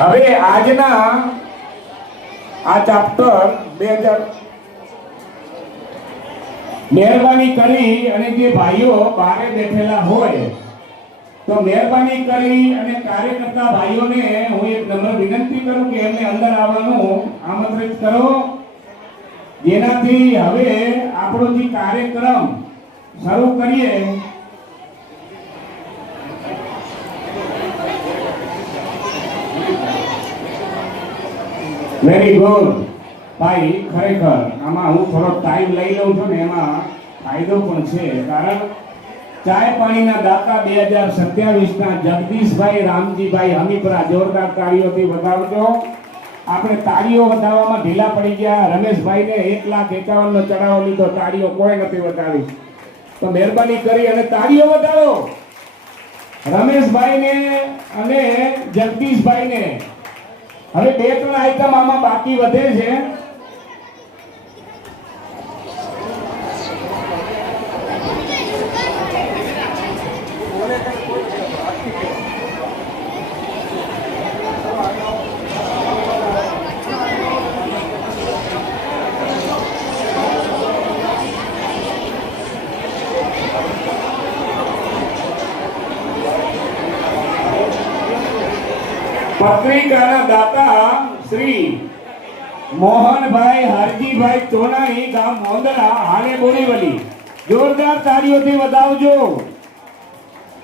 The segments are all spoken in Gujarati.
હવે આજના આ ચેપ્ટર 2000 મહેરબાની કરી અને જે ભાઈઓ બહાર બેઠેલા હોય તો મહેરબાની કરી અને કાર્યકર્તા ભાઈઓને હું એક નમ્ર વિનંતી કરું કે એમને અંદર આવવાનું આમંત્રિત કરો, જેનાથી હવે આપણો જે કાર્યક્રમ શરૂ કરીએ વેરી ગુડ ભાઈ. ખરેખર આમાં હું થોડો ટાઈમ લઈ લઉં છું ને એમાં ફાયદો પણ છે, કારણ ચાય પાણીના દાતા 2027 ના જગદીશભાઈ રામજીભાઈ હમીપરા જોરદાર તાળીઓથી વધાવજો. આપણે તાળીઓ વધારવામાં ઢીલા પડી ગયા. રમેશભાઈને 1,51,000 નો ચડાવો લીધો, તાળીઓ કોઈ નથી વધારી, તો મહેરબાની કરી અને તાળીઓ વધારો રમેશભાઈને અને જગદીશભાઈને. હવે 2-3 આઈટમ આમાં બાકી વધે છે. પત્રિકાના દાતા શ્રી મોહનભાઈ હરજીભાઈ ચોનાણી, ગામ મોંદરા, હાલે બોરીવલી. જોરદાર તાળીઓથી વધાવજો.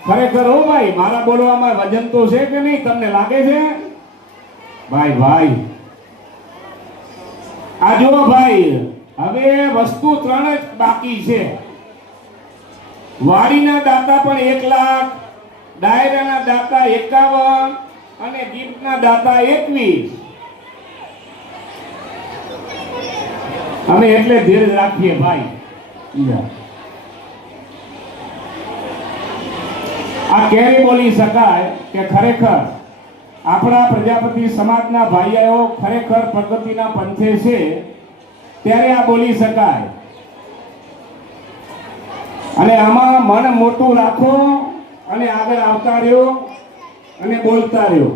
ખરેખર હો ભાઈ, મારા બોલવામાં વજન તો છે કે નહીં, તમને લાગે છે ભાઈ? ભાઈ આ જો ભાઈ, હવે વસ્તુ 3 જ બાકી છે. વાડીના દાતા પણ 1 લાખ, ડાયરાના દાતા 51 અને ગિફ્ટના દાતા 21. અમે એટલે ધીરજ રાખીએ ભાઈ. આ કેરી બોલી શકાય કે ખરેખર આપણા પ્રજાપતિ સમાજના ભાઈઓ ખરેખર પ્રગતિના પંથે છે, ત્યારે આ બોલી શકાય. અને આમાં મન મોટું રાખો અને આગળ આવતા રહ્યો અને બોલતા રહ્યો.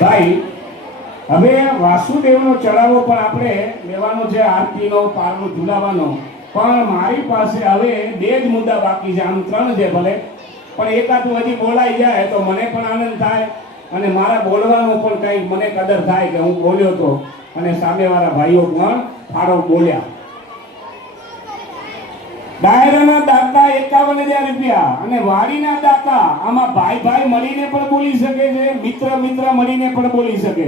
ભાઈ હવે વાસુદેવનો ચડાવો પણ આપણે લેવાનો છે, આરતીનો પારનો ઝુલાવાનો. પણ મારી પાસે હવે 2 જ મુદ્દા બાકી છે. આમ 3 છે ભલે, પણ એકાદું હજી બોલાઈ જાય તો મને પણ આનંદ થાય અને મારા બોલવાનો પણ કંઈક મને કદર થાય કે હું બોલ્યો તો અને સામેવાળા ભાઈઓ પણ ફાળો બોલ્યા. ડાયરાના દાતા 51,000 રૂપિયા અને વાડીના દાતા આમાં ભાઈ ભાઈ મળીને પણ બોલી શકે છે, મિત્ર મિત્ર મળીને પણ બોલી શકે છે.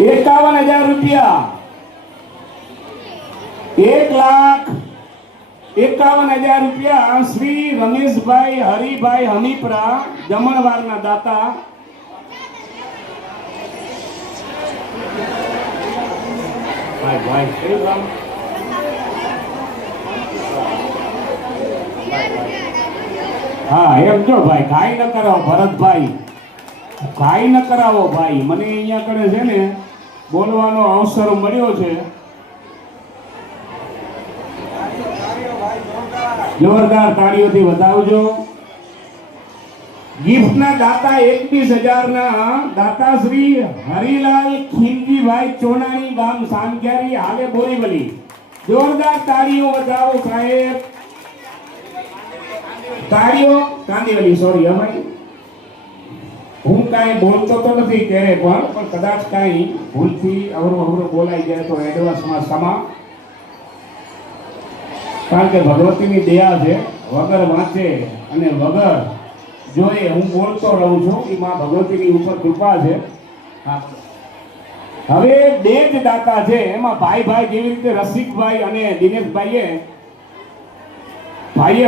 ₹51,000 ₹1,51,000 શ્રી રમેશભાઈ હરિભાઈ હમીપરા, જમણવારના દાતા. હા એમ જો ભાઈ, ખાઈ ન કરાવો ભરતભાઈ, ખાઈ ન કરાવો ભાઈ. મને અહીંયા કરે છે ને બોલવાનો અવસર મળ્યો છે. જોરદાર તાળીઓથી વધાવજો. ગિફ્ટના દાતા 21,000 ના દાતા શ્રી હરિલાલ ખીમજીભાઈ ચોનાણી, ગામ સામગ્યારી, હાલે બોરીવલી. જોરદાર તાળીઓ વધાવો સાહેબ. તાળીઓ કાંદીવલી. સોરી હા ભાઈ, હું કાંઈ બોલતો તો નથી ત્યારે પણ કદાચ કાંઈ ભૂલથી અવરો બોલાઈ જાય તો એડવાન્સમાં સમા. કારણ કે ભગવતીની દયા છે, વગર વાંચે અને વગર જોઈએ હું બોલતો રહું છું. એ માં ભગવતીની ઉપર કૃપા છે. હવે 2 જ દાતા છે, એમાં ભાઈ ભાઈ જેવી રીતે રસિકભાઈ અને દિનેશભાઈએ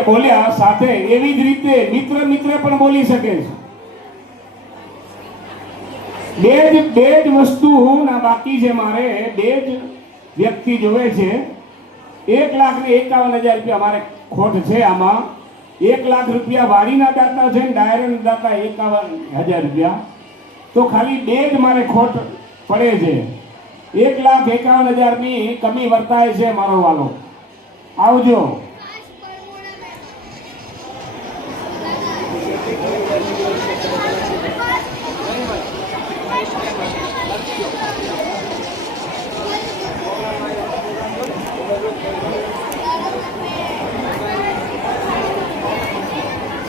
બોલ્યા સાથે, એવી જ રીતે મિત્ર મિત્ર પણ બોલી શકે છે. બે જ વસ્તુ ના બાકી છે મારે. 2 જ વ્યક્તિ જોવે છે. 1,51,000 રૂપિયા મારે ખોટ છે આમાં. 1 લાખ રૂપિયા વાડીના દાતા છે, ડાયરાના દાતા 51,000 રૂપિયા. તો ખાલી બે જ મારે ખોટ પડે છે. 1,51,000 ની કમી વર્તાય છે મારો વાલો. આવજો.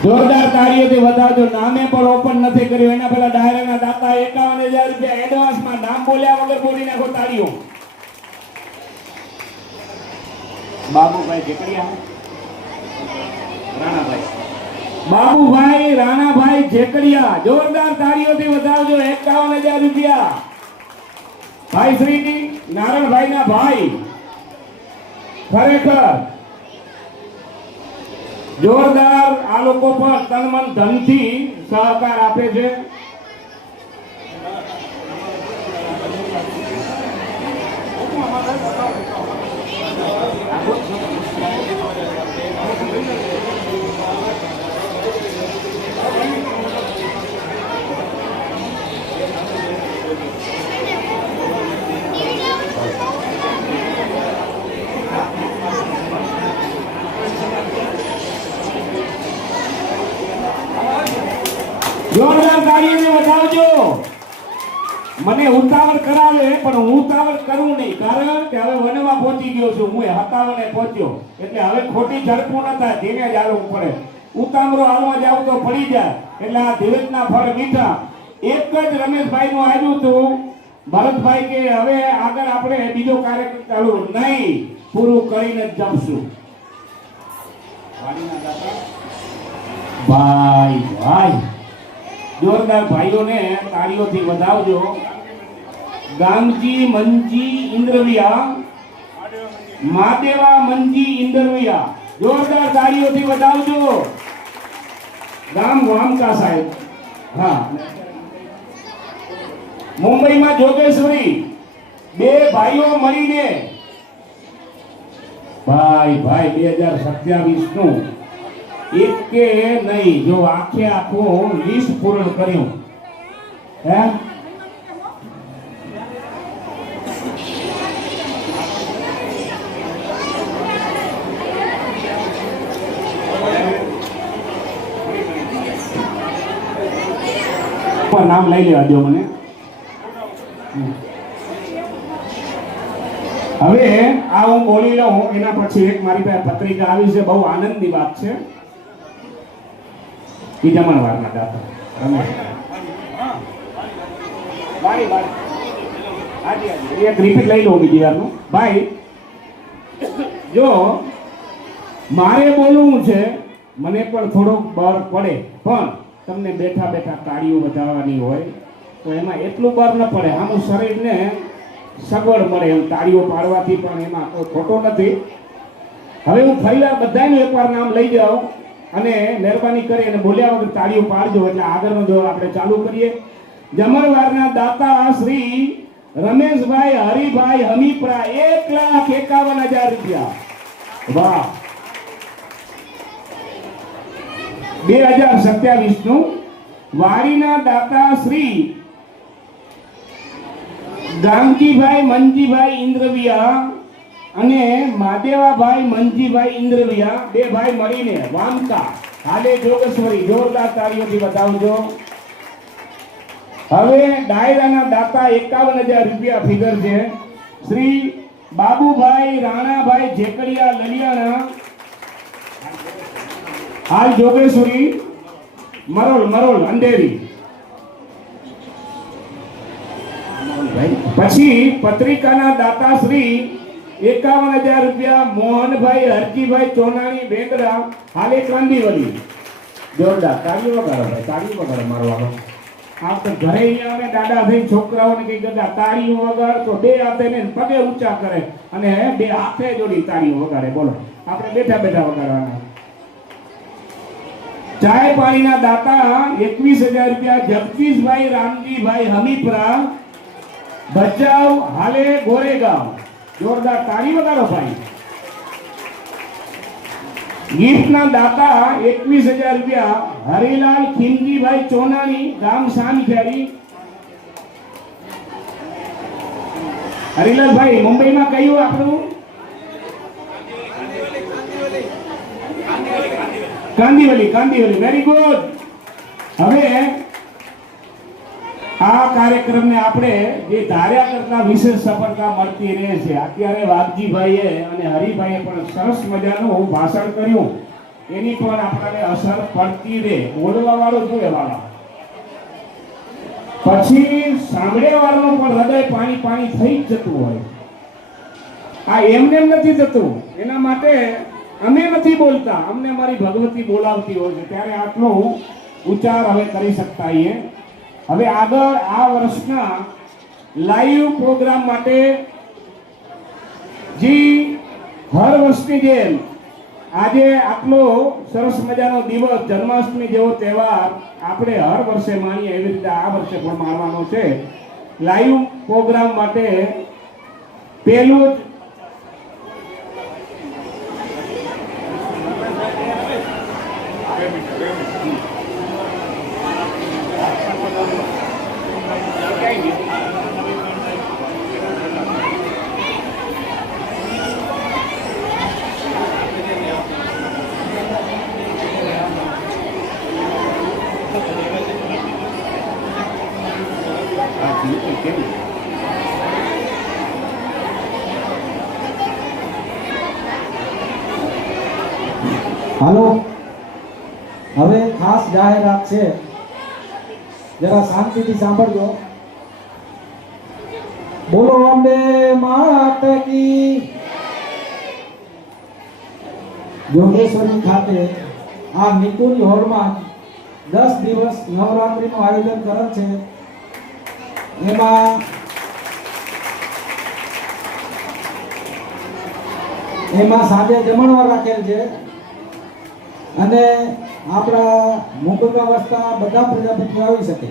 જોરદાર તાળીઓથી વધાવજો. નામે પણ ઓપન નથી કર્યું એના પેલા ડાયરાના દાતા 51,000 રૂપિયા એડવાન્સમાં. નામ બોલ્યા વગર બોલી નાખો તાળીઓ. બાબુભાઈ જેકડિયા, રાણાભાઈ, બાબુભાઈ રાણાભાઈ જેકડિયા, જોરદાર તાળીઓથી વધાવજો. 51,000 રૂપિયા ભાઈ શ્રી નારણભાઈના ભાઈ. ખરેખર જોરદાર. આ લોકો પણ તન મન ધનથી સહકાર આપે છે. જોરદાર તાળીઓને વધાવજો. મને ઉતાવળ કરાવે પણ હું ઉતાવળ કરું નહીં, કારણ કે હવે વનમાં પહોંચી ગયો છું. હું 57 પહોંચ્યો એટલે હવે ખોટી ઝડપું ન થાય, ધીમે જ હાલવું પડે. ઉતામળો હાલવા જાવ તો પડી જાય. એટલે આ ધીરજના ફળ મીઠા. એક જ રમેશભાઈ નું આવ્યું હતું. ભરતભાઈ કે હવે આગળ આપણે બીજો કાર્યક્રમ ચાલુ નહીં, પૂરું કરીને જ જમશું. ભાઈ ભાઈ જોરદાર ભાઈઓને તાળીઓથી વધાવજો. ગામજી મંજી ઇન્દ્રવિયા, માદેવા મંજી ઇન્દ્રવિયા, જોરદાર તાળીઓથી વધાવજો. ગામ વામકા સાહેબ. હા, મુંબઈમાં જોગેશ્વરી, બે ભાઈઓ મળીને ભાઈ ભાઈ 2027 નું એક કે નહીં, જો આખે આખું લિસ્ટ પૂર્ણ કર્યું. હે નામ લઈ લેવા દો મને. હવે આ હું બોલી લઉં એના પછી એક મારી પાસે પત્રિકા આવી છે, બહુ આનંદની વાત છે. જમણવારના દાતા રમેશ એક રિપીટ લઈ લો બીજી વારનું. ભાઈ જો મારે બોલવું છે, મને પણ થોડોક બર પડે, પણ તમને બેઠા બેઠા તાળીઓ વધારવાની હોય તો એમાં એટલું બર ન પડે. આનું શરીરને સગવડ મળે એમ તાળીઓ પાડવાથી પણ એમાં કોઈ ખોટો નથી. હવે હું ફરી વાર બધાનું એકવાર નામ લઈ જાઉં અને મહેરબાની કરી અને બોલ્યા વગર તાળીઓ પાડજો, એટલે આગળનો દોર આપણે ચાલુ કરીએ. જમણવારના દાતા શ્રી રમેશભાઈ હરિભાઈ હમીપરા, 1,51,000 રૂપિયા. વાહ. 2027 નું. વાડીના દાતા શ્રી ગામજીભાઈ મંજીભાઈ ઇન્દ્રવિયા અને માદેવાભાઈ મંજીભાઈ ઇન્દ્રવિયા, બે ભાઈ મળીને વામકા હાલે જોગેશ્વરી, જોરદાર તાળીઓથી બતાવજો. હવે ડાયરાના દાતા 51,000 રૂપિયા ફિગર છે. શ્રી બાબુભાઈ રાણાભાઈ જેકડિયા લલિયાણા, હાલ જોગેશ્વરી, મરોલ અંધેરી. પછી પત્રિકાના દાતા શ્રી 51,000 રૂપિયા મોહનભાઈ હરજીભાઈ ચોનાણી બેંગડા, હાલે કાંદીવલી. જોરદાર તાળીઓ વગાડો ભાઈ, તાળીઓ વગાડો મારો વાળો. આ તો ઘરે અહીંયા અમે દાદા થઈ છોકરાઓને કઈ કરતા તાળીઓ વગાડ તો બે હાથે ને પગે ઊંચા કરે અને બે હાથે જોડી તાળીઓ વગાડે. બોલો આપણે બેઠા બેઠા વગાડવાના. ચાય પાણીના દાતા 21,000 રૂપિયા જગદીશભાઈ રામજીભાઈ હમીપરા, ભચાઉ, હાલે ગોરેગાંવ. જોરદાર તાળી વગાડો ભાઈ. ગિફ્ટના દાતા 21,000 રૂપિયા હરિલાલ ખીમજીભાઈ ચોનાણી, ગામ સાનખેડી, હરિલાલભાઈ, મુંબઈમાં કયું આપણું કાંદીવલી, વેરી ગુડ. હવે આ કાર્યક્રમને આપણે જે ધાર્યા કરતા વિશેષ સફળતા મળતી રહે છે. અત્યારે વાઘજીભાઈએ અને હરિભાઈએ પણ સરસ મજાનું ભાષણ કર્યું, એની પણ આપણને અસર પડતી રહે. બોલવા વાળો જોઈએ વાળા, પછી સાંભળ્યા વાળાનું પણ હૃદય પાણી થઈ જ જતું હોય. આ એમને નથી થતું, એના માટે અમે નથી બોલતા, અમને મારી ભગવતી બોલાવતી હોય છે, ત્યારે આટલો ઉચ્ચાર હવે કરી શકતા છીએ. હવે આગળ આ વર્ષના લાઈવ પ્રોગ્રામ માટે જે હર વર્ષની જેમ આજે આટલો સરસ મજાનો દિવસ, જન્માષ્ટમી જેવો તહેવાર આપણે હર વર્ષે માણીએ એવી રીતે આ વર્ષે પણ માણવાનો છે. લાઈવ પ્રોગ્રામ માટે પહેલું જ હાલો, હવે ખાસ જાહેરાત છે, જરા શાંતિથી સાંભળજો. બોલો અંબે માત કી. યોગેશ્વરી ખાતે આ નિકુંજ હોલમાં 10 દિવસ નવરાત્રીનું આયોજન કરેલ છે. એમાં સાંજે જમણવાર રાખેલ છે અને આપણા મુંબઈમાં વસતા બધા પ્રજાપતિઓ આવી શકે.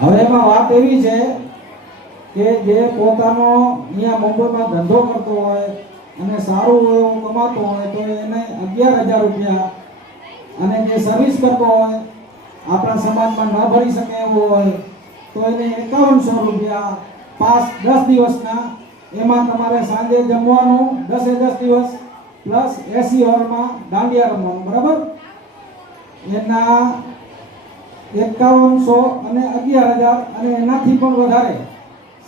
હવે એમાં વાત એવી છે કે જે પોતાનો અહીંયા મુંબઈમાં ધંધો કરતો હોય અને સારું એવું કમાતો હોય તો એને 11,000 રૂપિયા, અને જે સર્વિસ કરતો હોય આપણા સમાજમાં ન ભરી શકે એવો હોય તો એને 5100 રૂપિયા પાસ 10 દિવસના. એમાં તમારે સાંજે જમવાનું 10 દિવસ પ્લસ એસી હોલમાં દાંડિયા રમવાનું, બરાબર? એના 5100 અને 11,000 અને એનાથી પણ વધારે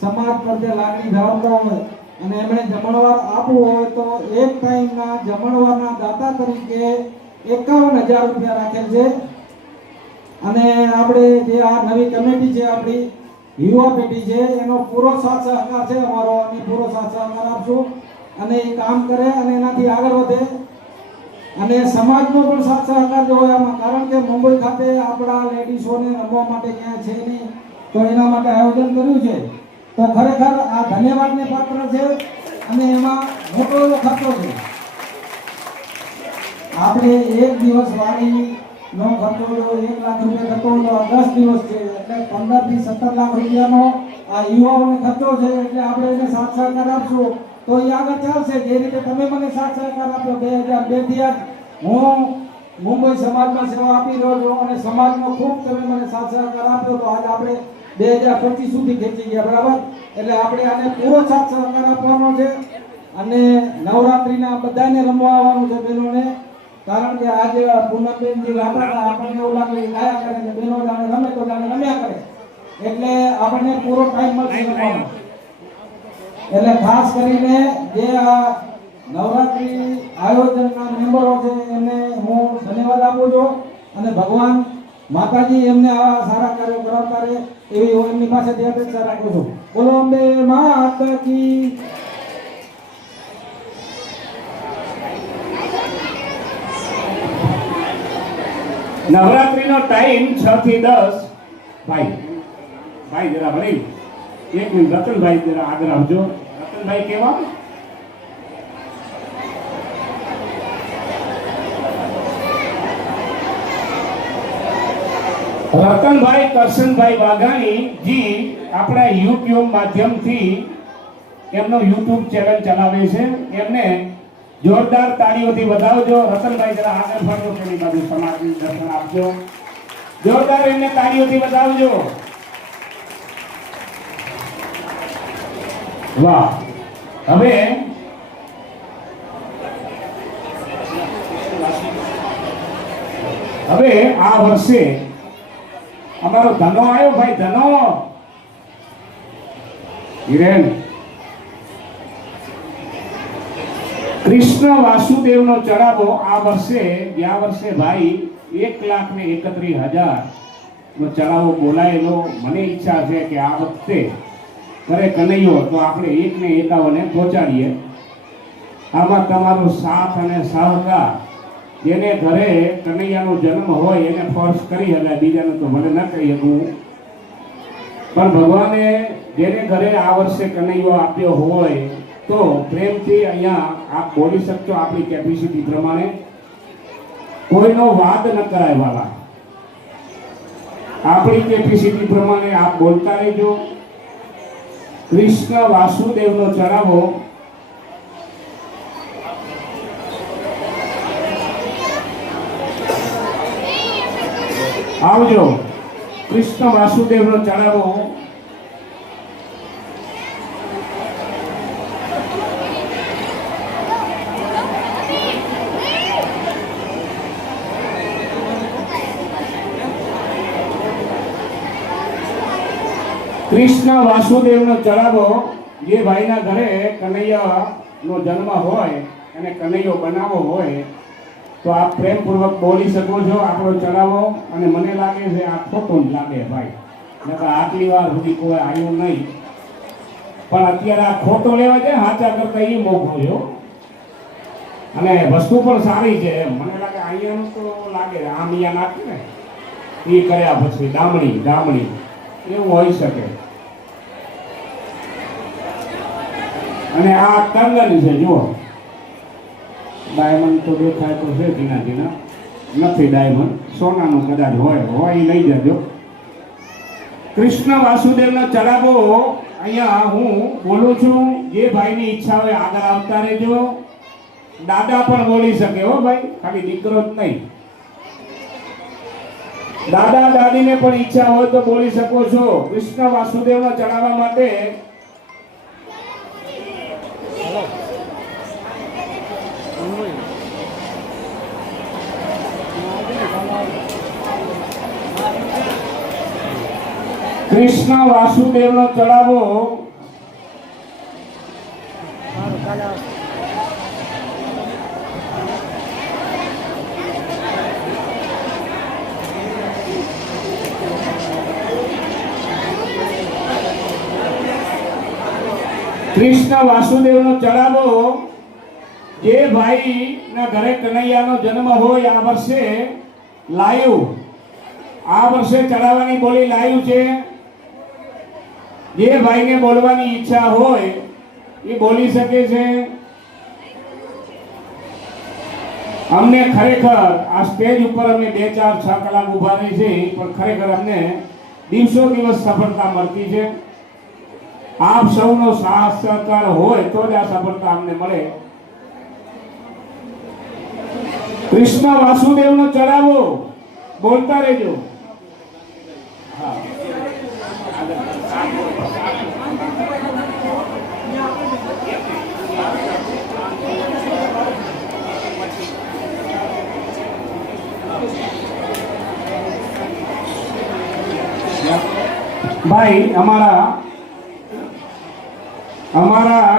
સમાજ પ્રત્યે લાગણી ધરાવતા હોય અને એમણે જમણવાર આપવું હોય તો એક ટાઈમના જમણવારના દાતા તરીકે 51,000 રૂપિયા રાખેલ છે. અને આપણે જે આ નવી કમિટી છે, આપણી યુવા પેઢી છે, એનો પૂરો સાથ સહકાર છે અમારો, અને પૂરો સાથ સહકાર આપશું અને એ કામ કરે અને એનાથી આગળ વધે. અને સમાજનો પણ સાથ સહકાર જો હોય આમાં, કારણ કે મુંબઈ ખાતે આપણા લેડીઝોને રમવા માટે ક્યાંય છે નહીં, તો એના માટે આયોજન કર્યું છે. તો ખરેખર આ ધન્યવાદને પાત્ર છે અને એમાં મોટો એવો ખર્ચો છે. આપણે એક દિવસ વાળીનો ખર્ચો જો 1 લાખ રૂપિયા થતો હોય તો 10 દિવસ છે એટલે 15 થી 17 લાખ રૂપિયાનો આ યુવાઓને ખર્ચો છે. એટલે આપણે એને સાથ સહકાર આપશું તો એ આગળ ચાલશે. જે રીતે તમે મને સાથ સહકાર આપ્યો 2002 થી આજ હું મુંબઈ સમાજમાં સેવા આપી રહ્યો છું અને સમાજનો ખૂબ તમે મને સાથ સહકાર આપ્યો તો આજ આપણે 2025 સુધી ખેંચી ગયા, બરાબર? એટલે આપણે આને પૂરો સાથ સહકાર આપવાનો છે અને નવરાત્રીના બધાને રમવા આવવાનું છે બહેનોને. કારણ કે આજે પૂનમબેન જે ગાતા હતા આપણને એવું લાગે ગાયા કરે કે બહેનો જાણે રમે તો જાણે રમ્યા કરે, એટલે આપણને પૂરો ટાઈમ મળશે રમવાનો. એટલે ખાસ કરીને જે આ નવરાત્રી આયોજનના મેમ્બરો છે એને હું ધન્યવાદ આપું છું અને ભગવાન માતાજી એમને આવા સારા કાર્યો કરાવતા રહે એવી હું એમની પાસેથી અપેક્ષા રાખું છું. બોલો અંબે માત કી. નવરાત્રીનો ટાઈમ 6 થી 10. ભાઈ જરા વળી 1 મિનિટ, રતનભાઈ જરા આગળ આવજો. રતનભાઈ કેવા? રતનભાઈ કરશનભાઈ વાઘાણી જી આપણા યુટ્યુબ માધ્યમથી એમનો યુટ્યુબ ચેનલ ચલાવે છે. એમને જોરદાર તાળીઓથી વધાવજો. રતનભાઈ જરા આગળ ફરજો, તેની બાજુ સમાજનું દર્શન આપજો. જોરદાર એમને તાળીઓથી વધાવજો. વાહ. હવે આ વર્ષે અમારો ધનો આવ્યો ભાઈ, ધનો હિરેન કૃષ્ણ વાસુદેવનો ચડાવો આ વર્ષે ગયા વર્ષે ભાઈ 1,31,000 નો ચડાવો બોલાયેલો. મને ઈચ્છા છે કે આ વખતે કરે કનૈયો તો આપણે 1,51 પહોંચાડીએ. આમાં તમારો સાથ અને સહકાર, જેને ઘરે કનૈયાનો જન્મ હોય એને ફોર્સ કરી શકાય, બીજાને તો મને ન કહી શકું. પણ ભગવાને જેને ઘરે આ વર્ષે કનૈયો આપ્યો હોય તો પ્રેમથી અહીંયા આપ બોલી શકશો આપણી કેપેસિટી પ્રમાણે. કોઈનો વાદ ન કરાય વાલા, આપણી કેપેસિટી પ્રમાણે આપ બોલતા રહેજો. કૃષ્ણ વાસુદેવનો ચડાવો આવજો. કૃષ્ણ વાસુદેવનો ચડાવો કૃષ્ણ વાસુદેવનો ચડાવો જે ભાઈના ઘરે કનૈયાનો જન્મ હોય અને કનૈયો બનાવવો હોય તો આપ પ્રેમપૂર્વક બોલી શકો છો આપણો ચડાવો. અને મને લાગે છે આ ખોટું જ લાગે ભાઈ, નકર આટલી વાર સુધી કોઈ આવ્યું નહીં. પણ અત્યારે આ ખોટો લેવા જાય સાચા કરતા એ મોઘો છે અને વસ્તુ પણ સારી છે. મને લાગે અહીંયાનું તો લાગે આમ અહીંયા નાખી ને એ કર્યા પછી દામણી એવું હોઈ શકે. અને આ કંગન છે, જુઓ ડાયમંડ તો દેખાય તો છે ઝીણા, નથી ડાયમંડ, સોનાનું કદાચ હોય એ લઈ જજો. કૃષ્ણ વાસુદેવનો ચડાવો અહીંયા હું બોલું છું. જે ભાઈની ઈચ્છા હોય આગળ આવતા રહેજો. દાદા પણ બોલી શકે હો ભાઈ, ખાલી દીકરો જ નહીં. દાદા દાદીને પણ ઈચ્છા હોય તો બોલી શકો છો. કૃષ્ણ વાસુદેવનો ચડાવવા માટે કૃષ્ણ વાસુદેવનો ચડાવો કૃષ્ણ વાસુદેવનો ચડાવો જે ભાઈના ઘરે કનૈયાનો જન્મ હોય આ વર્ષે લાઈવ, આ વર્ષે ચડાવવાની બોલી લાઈવ છે. જે ભાઈને બોલવાની ઈચ્છા હોય એ બોલી શકે છે. અમને ખરેખર આ સ્ટેજ ઉપર અમે 2-4-6 કલાક ઊભા રહી છે, પણ ખરેખર અમને દિવસો દિવસ સફળતા મળતી છે. આપ સૌનો સાથ સહકાર હોય તો જ આ સફળતા અમને મળે. કૃષ્ણ વાસુદેવનો ચડાવો બોલતા રહેજો. હા, ભાઈ અમારા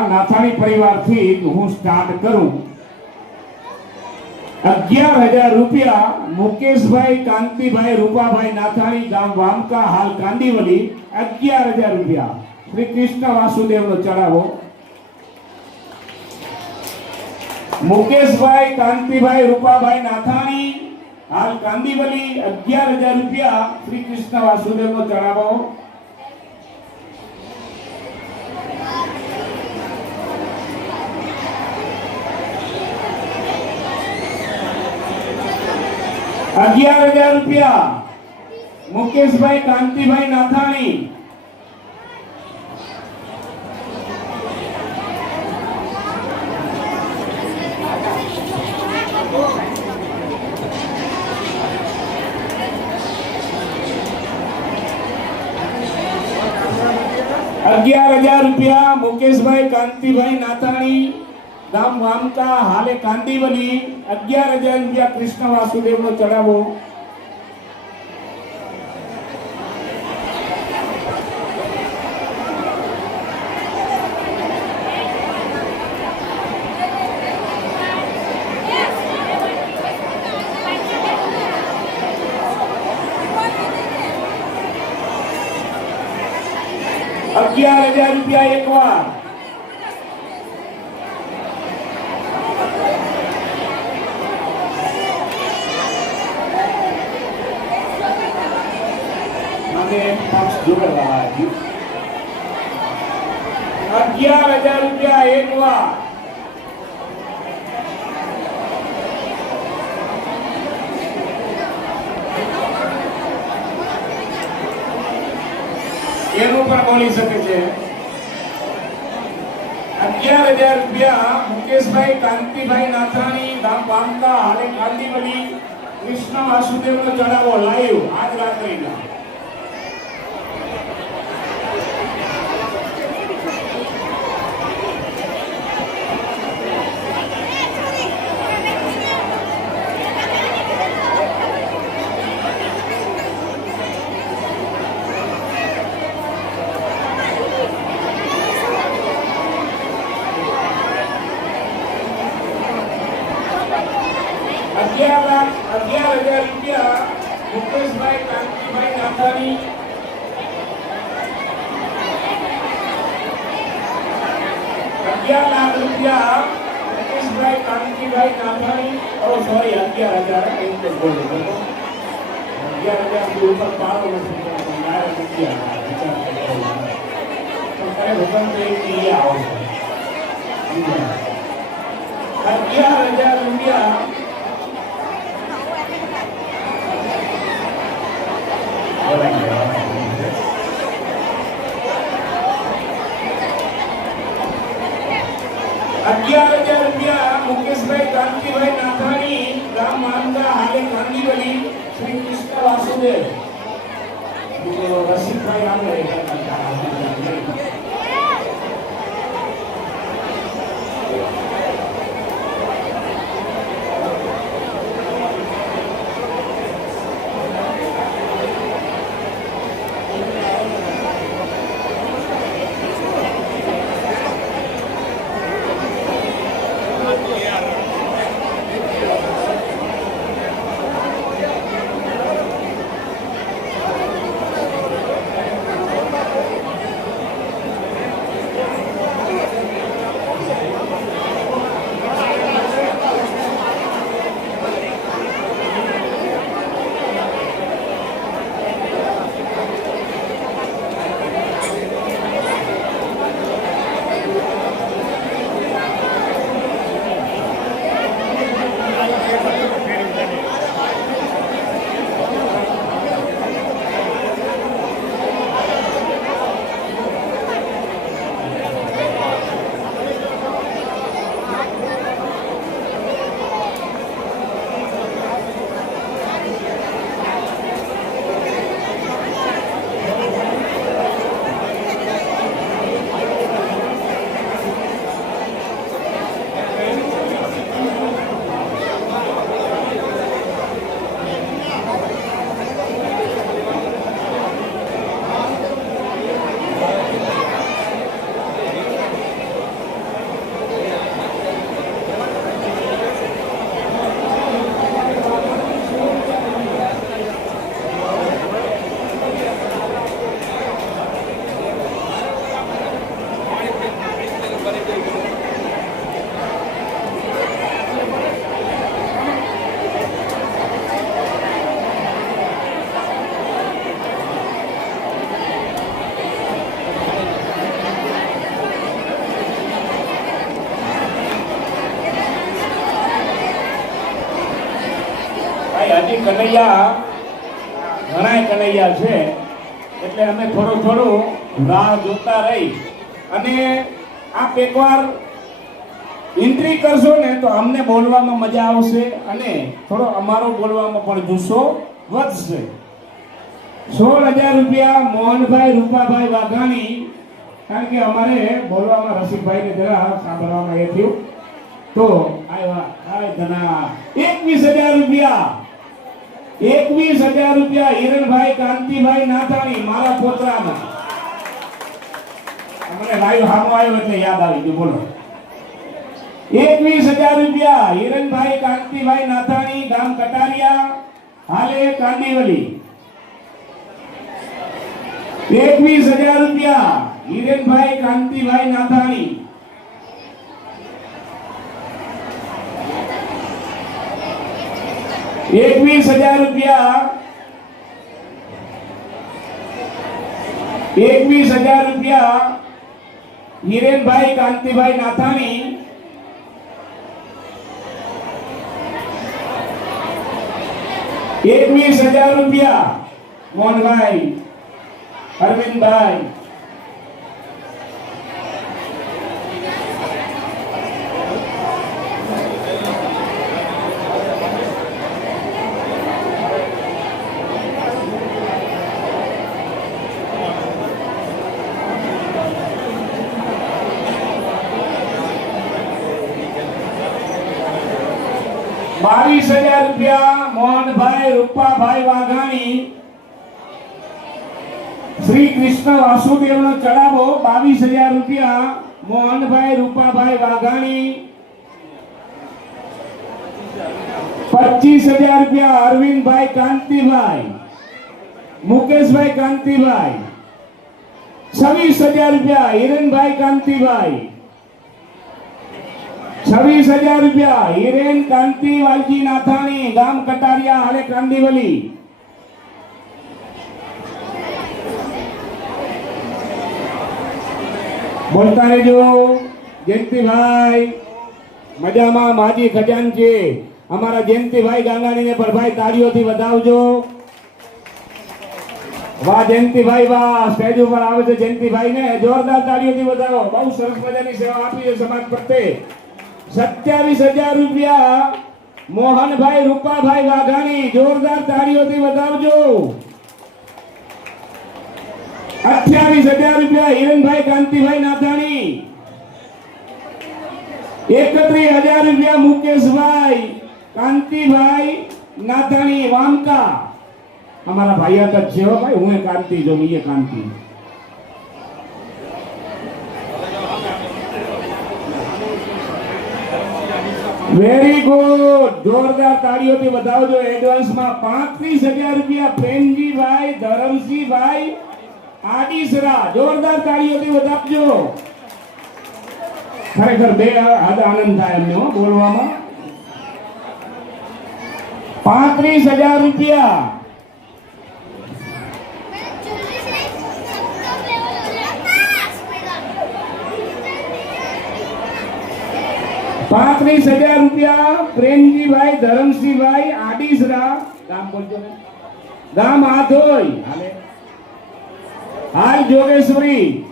નાથાણી પરિવારથી હું સ્ટાર્ટ કરું. 11,000 રૂપિયા મુકેશભાઈ કાંતિભાઈ રૂપાભાઈ નાથાણી, ગામ વામકા, હાલ કાંદીવલી. 11,000 રૂપિયા શ્રી કૃષ્ણ વાસુદેવનો ચડાવો. મુકેશભાઈ કાંતિભાઈ રૂપાભાઈ નાથાણી, હાલ કાંદીવલી. 11,000 રૂપિયા શ્રી કૃષ્ણ વાસુદેવનો ચડાવો. ₹11,000 મુકેશભાઈ કાંતિભાઈ નાથાણી. 11,000 રૂપિયા મુકેશભાઈ કાંતિભાઈ નાથાણી, ગામ વામકા, હાલે કાંદીવલી. 11,000 રૂપિયા કૃષ્ણ વાસુદેવનો ચડાવો. ₹11,000 એક વાર. મને પક્ષ જોડવા આવ્યું. ₹11,000 એક વાર. એનું પણ બોલી શકે છે. ₹11,000 મુકેશભાઈ કાંતિભાઈ નાથાણી, ગામ વામકા, હાલે કાંદીવલી, કૃષ્ણ વાસુદેવનો ચડાવો લાઈવ આજ રાત્રિના. ₹11,000 મુકેશભાઈ કાંતિભાઈ નાથાણી, ₹11,00,000 મુકેશભાઈ કાંતિભાઈ નાથાણી. ઓ સોરી, 11,000 એક જ બોલો. 11,000 થી ઉપર પાડો નથી પણ મારે 11,000 તો કરે હુકમ તો એક લઈ આવો. ₹11,000 ₹11,000 મુકેશભાઈ કાંતિભાઈ નાથાણી, ગામ વામકા, હાલે કાંદીવલી, શ્રી કૃષ્ણ વાસુદેવ. રસિકભાઈ આવે. હજી કનૈયા ઘણા કનૈયા છે એટલે અમે થોડું રાહ જોતા રહી અને આપ એકવાર એન્ટ્રી કરશો ને તો અમને બોલવામાં મજા આવશે અને થોડો અમારો બોલવામાં પણ જુસ્સો વધશે. ₹16,000 મોહનભાઈ રૂપાભાઈ વાઘાણી, કારણ કે અમારે બોલવામાં રસિકભાઈને જરા સાંભળવામાં એ થયું તો આવ્યા આય ધના 21,000 રૂપિયા 21,000 રૂપિયા હિરણભાઈ કાંતિભાઈ નાથાણી મારા પોતરાના મને લાઈવ હામો આવ્યો એટલે યાદ આવી ગયું બોલો 21,000 રૂપિયા હિરણભાઈ કાંતિભાઈ નાથાણી ગામ કટારિયા હાલે કાંદીવલી 21,000 રૂપિયા હિરણભાઈ કાંતિભાઈ નાથાણી 21,000 રૂપિયા 21,000 રૂપિયા હિરેનભાઈ કાંતિભાઈ નાથાણી 21,000 રૂપિયા મોહનભાઈ અરવિંદભાઈ 22,000 રૂપિયા મોહનભાઈ રૂપાભાઈ વાઘાણી શ્રી કૃષ્ણ વાસુદેવનો ચડાવો 22,000 રૂપિયા મોહનભાઈ રૂપાભાઈ વાઘાણી 25,000 રૂપિયા અરવિંદભાઈ કાંતિભાઈ મુકેશભાઈ કાંતિભાઈ 26,000 રૂપિયા હિરેનભાઈ કાંતિભાઈ 26,000 રૂપિયા હિરેન કાંતિ વાલજી નાથાણી ગામ કટારિયા હાલે કાંદીવલી બોલતા રહેજો જયંતિભાઈ મજામાં માજી ખજાનચી અમારા જયંતિભાઈ ગાંગાણીને પણ ભાઈ તાળીઓથી વધાવજો વાહ જયંતિભાઈ વાહ સ્ટેજ ઉપર આવે છે જયંતિભાઈને જોરદાર તાળીઓથી વધાવો બહુ સરસ મજાની સેવા આપી છે સમાજ પ્રત્યે 27,000 રૂપિયા મોહનભાઈ રૂપાભાઈ વાઘાણી જોરદાર તાળીઓથી વધાવજો 28,000 રૂપિયા હિરણભાઈ કાંતિભાઈ નાથાણી 31,000 રૂપિયા મુકેશભાઈ કાંતિભાઈ નાથાણી વામકા અમારા ભાઈયા તો છે હો ભાઈ હું કાંતિ જો એ કાંતિ વેરી ગુડ જોરદાર તાળીઓથી વધાવજો એડવાન્સમાં 35,000 રૂપિયા પ્રેમજીભાઈ ધરમસિંહભાઈ આડીસરા જોરદાર તાળીઓથી વધાવજો ખરેખર બે હદ આનંદ થાય એમને બોલવામાં 35,000 રૂપિયા 35,000 રૂપિયા પ્રેમજીભાઈ ધરમસિંહભાઈ આડીસરા ગામ બોલજો ને ગામ આધોઈ હાલે હાલ જોગેશ્વરી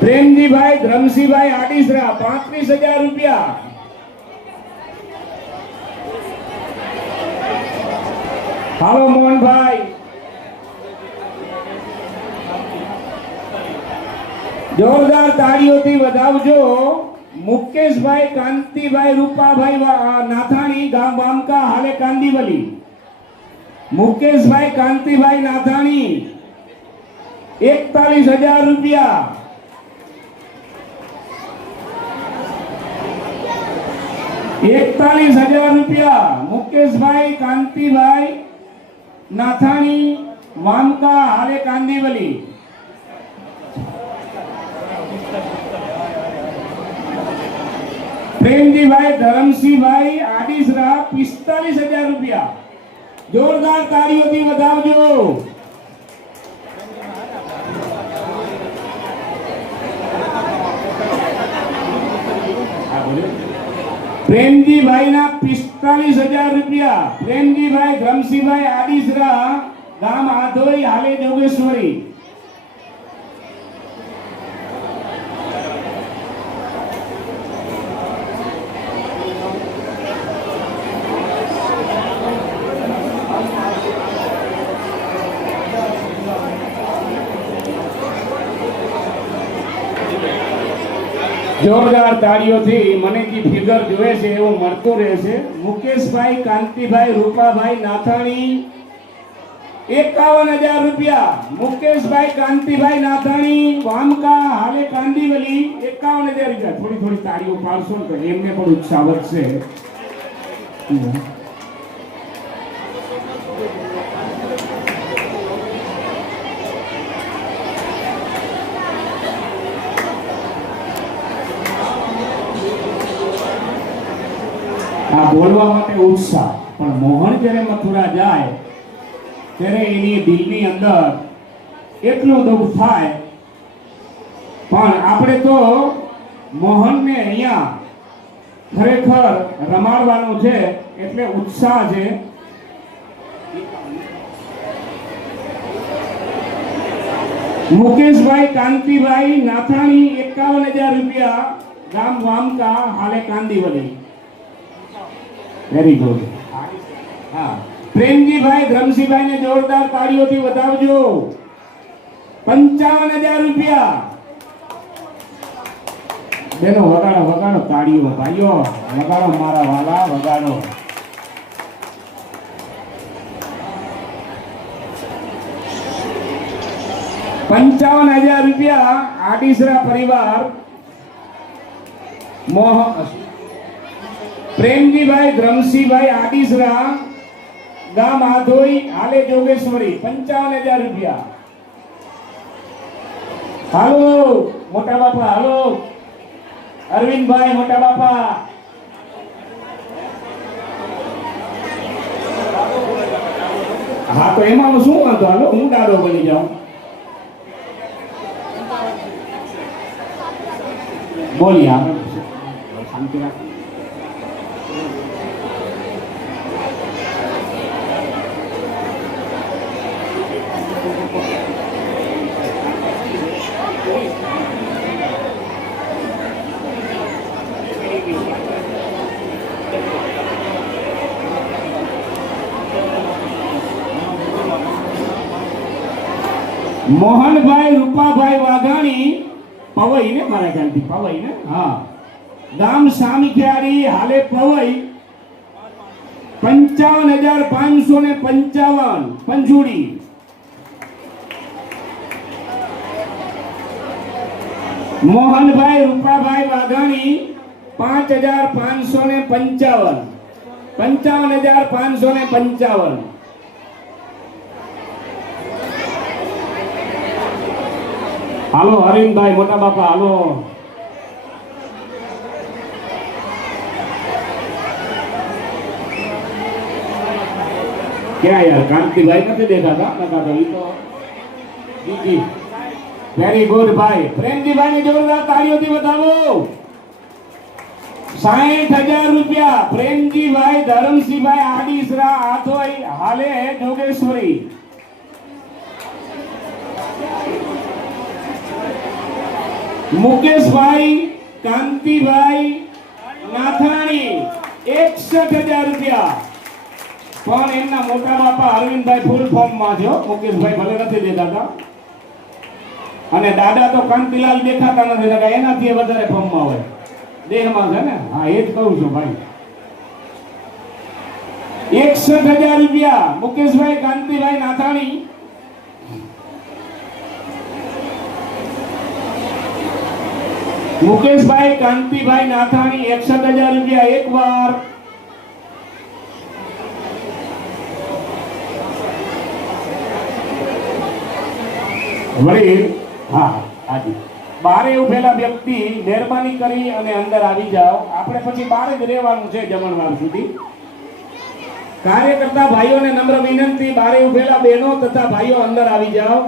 પ્રેમજીભાઈ ધરમસિંહભાઈ આડીસરા 35,000 રૂપિયા હાલો મોહનભાઈ જોરદાર તાળીઓથી વધાવજો મુકેશભાઈ કાંતિભાઈ રૂપાભાઈ નાથાણી ગામ વામકા હાલે કાંદીવલી મુકેશભાઈ કાંતિભાઈ નાથાણી 41,000 રૂપિયા 41,000 રૂપિયા મુકેશભાઈ કાંતિભાઈ નાથાણી વામકા હાલે કાંદીવલી પ્રેમજીભાઈ ધરમસિંહભાઈ આડીસરા 45,000 રૂપિયા જોરદાર તાળીઓથી વધાવજો પ્રેમજીભાઈ ના 45,000 રૂપિયા પ્રેમજીભાઈ ધરમસિંહભાઈ આડીસરા ગામ આધોઈ હાલે જોગેશ્વરી જોરદાર તાળીઓથી મને જે ફિગર જોવે છે એવું મળતું રહેશે. મુકેશભાઈ કાંતિભાઈ રૂપાભાઈ નાથાણી 51,000 રૂપિયા. મુકેશભાઈ કાંતિભાઈ નાથાણી વામકા હાલે કાંદીવલી 51,000 રૂપિયા. થોડી થોડી તાળીઓ પાડશો ને તો એમને પણ ઉત્સાહ વધશે. આ બોલવા માટે ઉત્સાહ, પણ મોહન જ્યારે મથુરા જાય ત્યારે એની દિલની અંદર એટલું દુઃખ થાય. પણ આપણે તો મોહનને અહીંયા ખરેખર રમાડવાનું છે એટલે ઉત્સાહ છે. મુકેશભાઈ કાંતિભાઈ નાથાણી 51,000 રૂપિયા, ગામ વામકા હાલે કાંદીવલી. Very good. હા, પ્રેમજીભાઈ ધરમસિંહભાઈ ને જોરદાર તાળીઓથી વધાવજો. 55,000 રૂપિયા. બેનો વગાડો વગાડો તાળીઓ, ભાઈઓ વગાડો, મારા વાલા વગાડો. ₹55,000 આડીસરા પરિવાર પ્રેમજીભાઈ ધરમસિંહભાઈ આડીસરા, ગામ આધોઈ હાલે જોગેશ્વરી 55,000 રૂપિયા. હાલો મોટા બાપા, હાલો અરવિંદભાઈ મોટા બાપા. હા તો એમાં શું વાંધો, હાલો હું દાડો બની જાઉં. બોલી આગળ શાંતિ રાખ. મોહનભાઈ રૂપાભાઈ વાઘાણી પવઈ ને, મારા ખ્યાલથી પવઈ ને, હા, ગામ સામીખિયારી હાલે પવઈ 55,555 પંજુડી. મોહનભાઈ રૂપાભાઈ વાઘાણી 5,555 55,555. હાલો હરીનભાઈ મોટા બાપા, હાલો. ક્યાં યાર કાંતિભાઈ નથી દેખાતા? નકા તો ઈ તો દીદી. વેરી ગુડ ભાઈ. પ્રેમજીભાઈ ને જોરદાર તાળીઓથી વધાવો. 60,000 રૂપિયા. પ્રેમજીભાઈ ધરમસિંહભાઈ આડીસરા આધોઈ હાલે જોગેશ્વરી. મુકેશભાઈ કાંતિભાઈ નાથાણી 61,000 રૂપિયા. પણ એમના મોટા બાપા અરવિંદભાઈ ફૂલ ફોર્મમાં છે. મુકેશભાઈ ભલે નથી દેખાતા અને દાદા તો કાંતિલાલ દેખાતા નથી, એનાથી વધારે ફોર્મમાં હોય, દેહમાં છે ને. હા એ જ કહું છું ભાઈ. 61,000 રૂપિયા. મુકેશભાઈ કાંતિભાઈ નાથાણી. મુકેશભાઈ કાંતિભાઈ નાથાણી 61,000 રૂપિયા. એક વાર વળી. હા હાજી. બારે ઉભેલા વ્યક્તિ મહેરબાની કરી અને અંદર આવી જાઓ. આપણે પછી બારે જ રહેવાનું છે જમણવાર સુધી. કાર્યકર્તા ભાઈઓને નમ્ર વિનંતી, બારે ઉભેલા બહેનો તથા ભાઈઓ અંદર આવી જાઓ.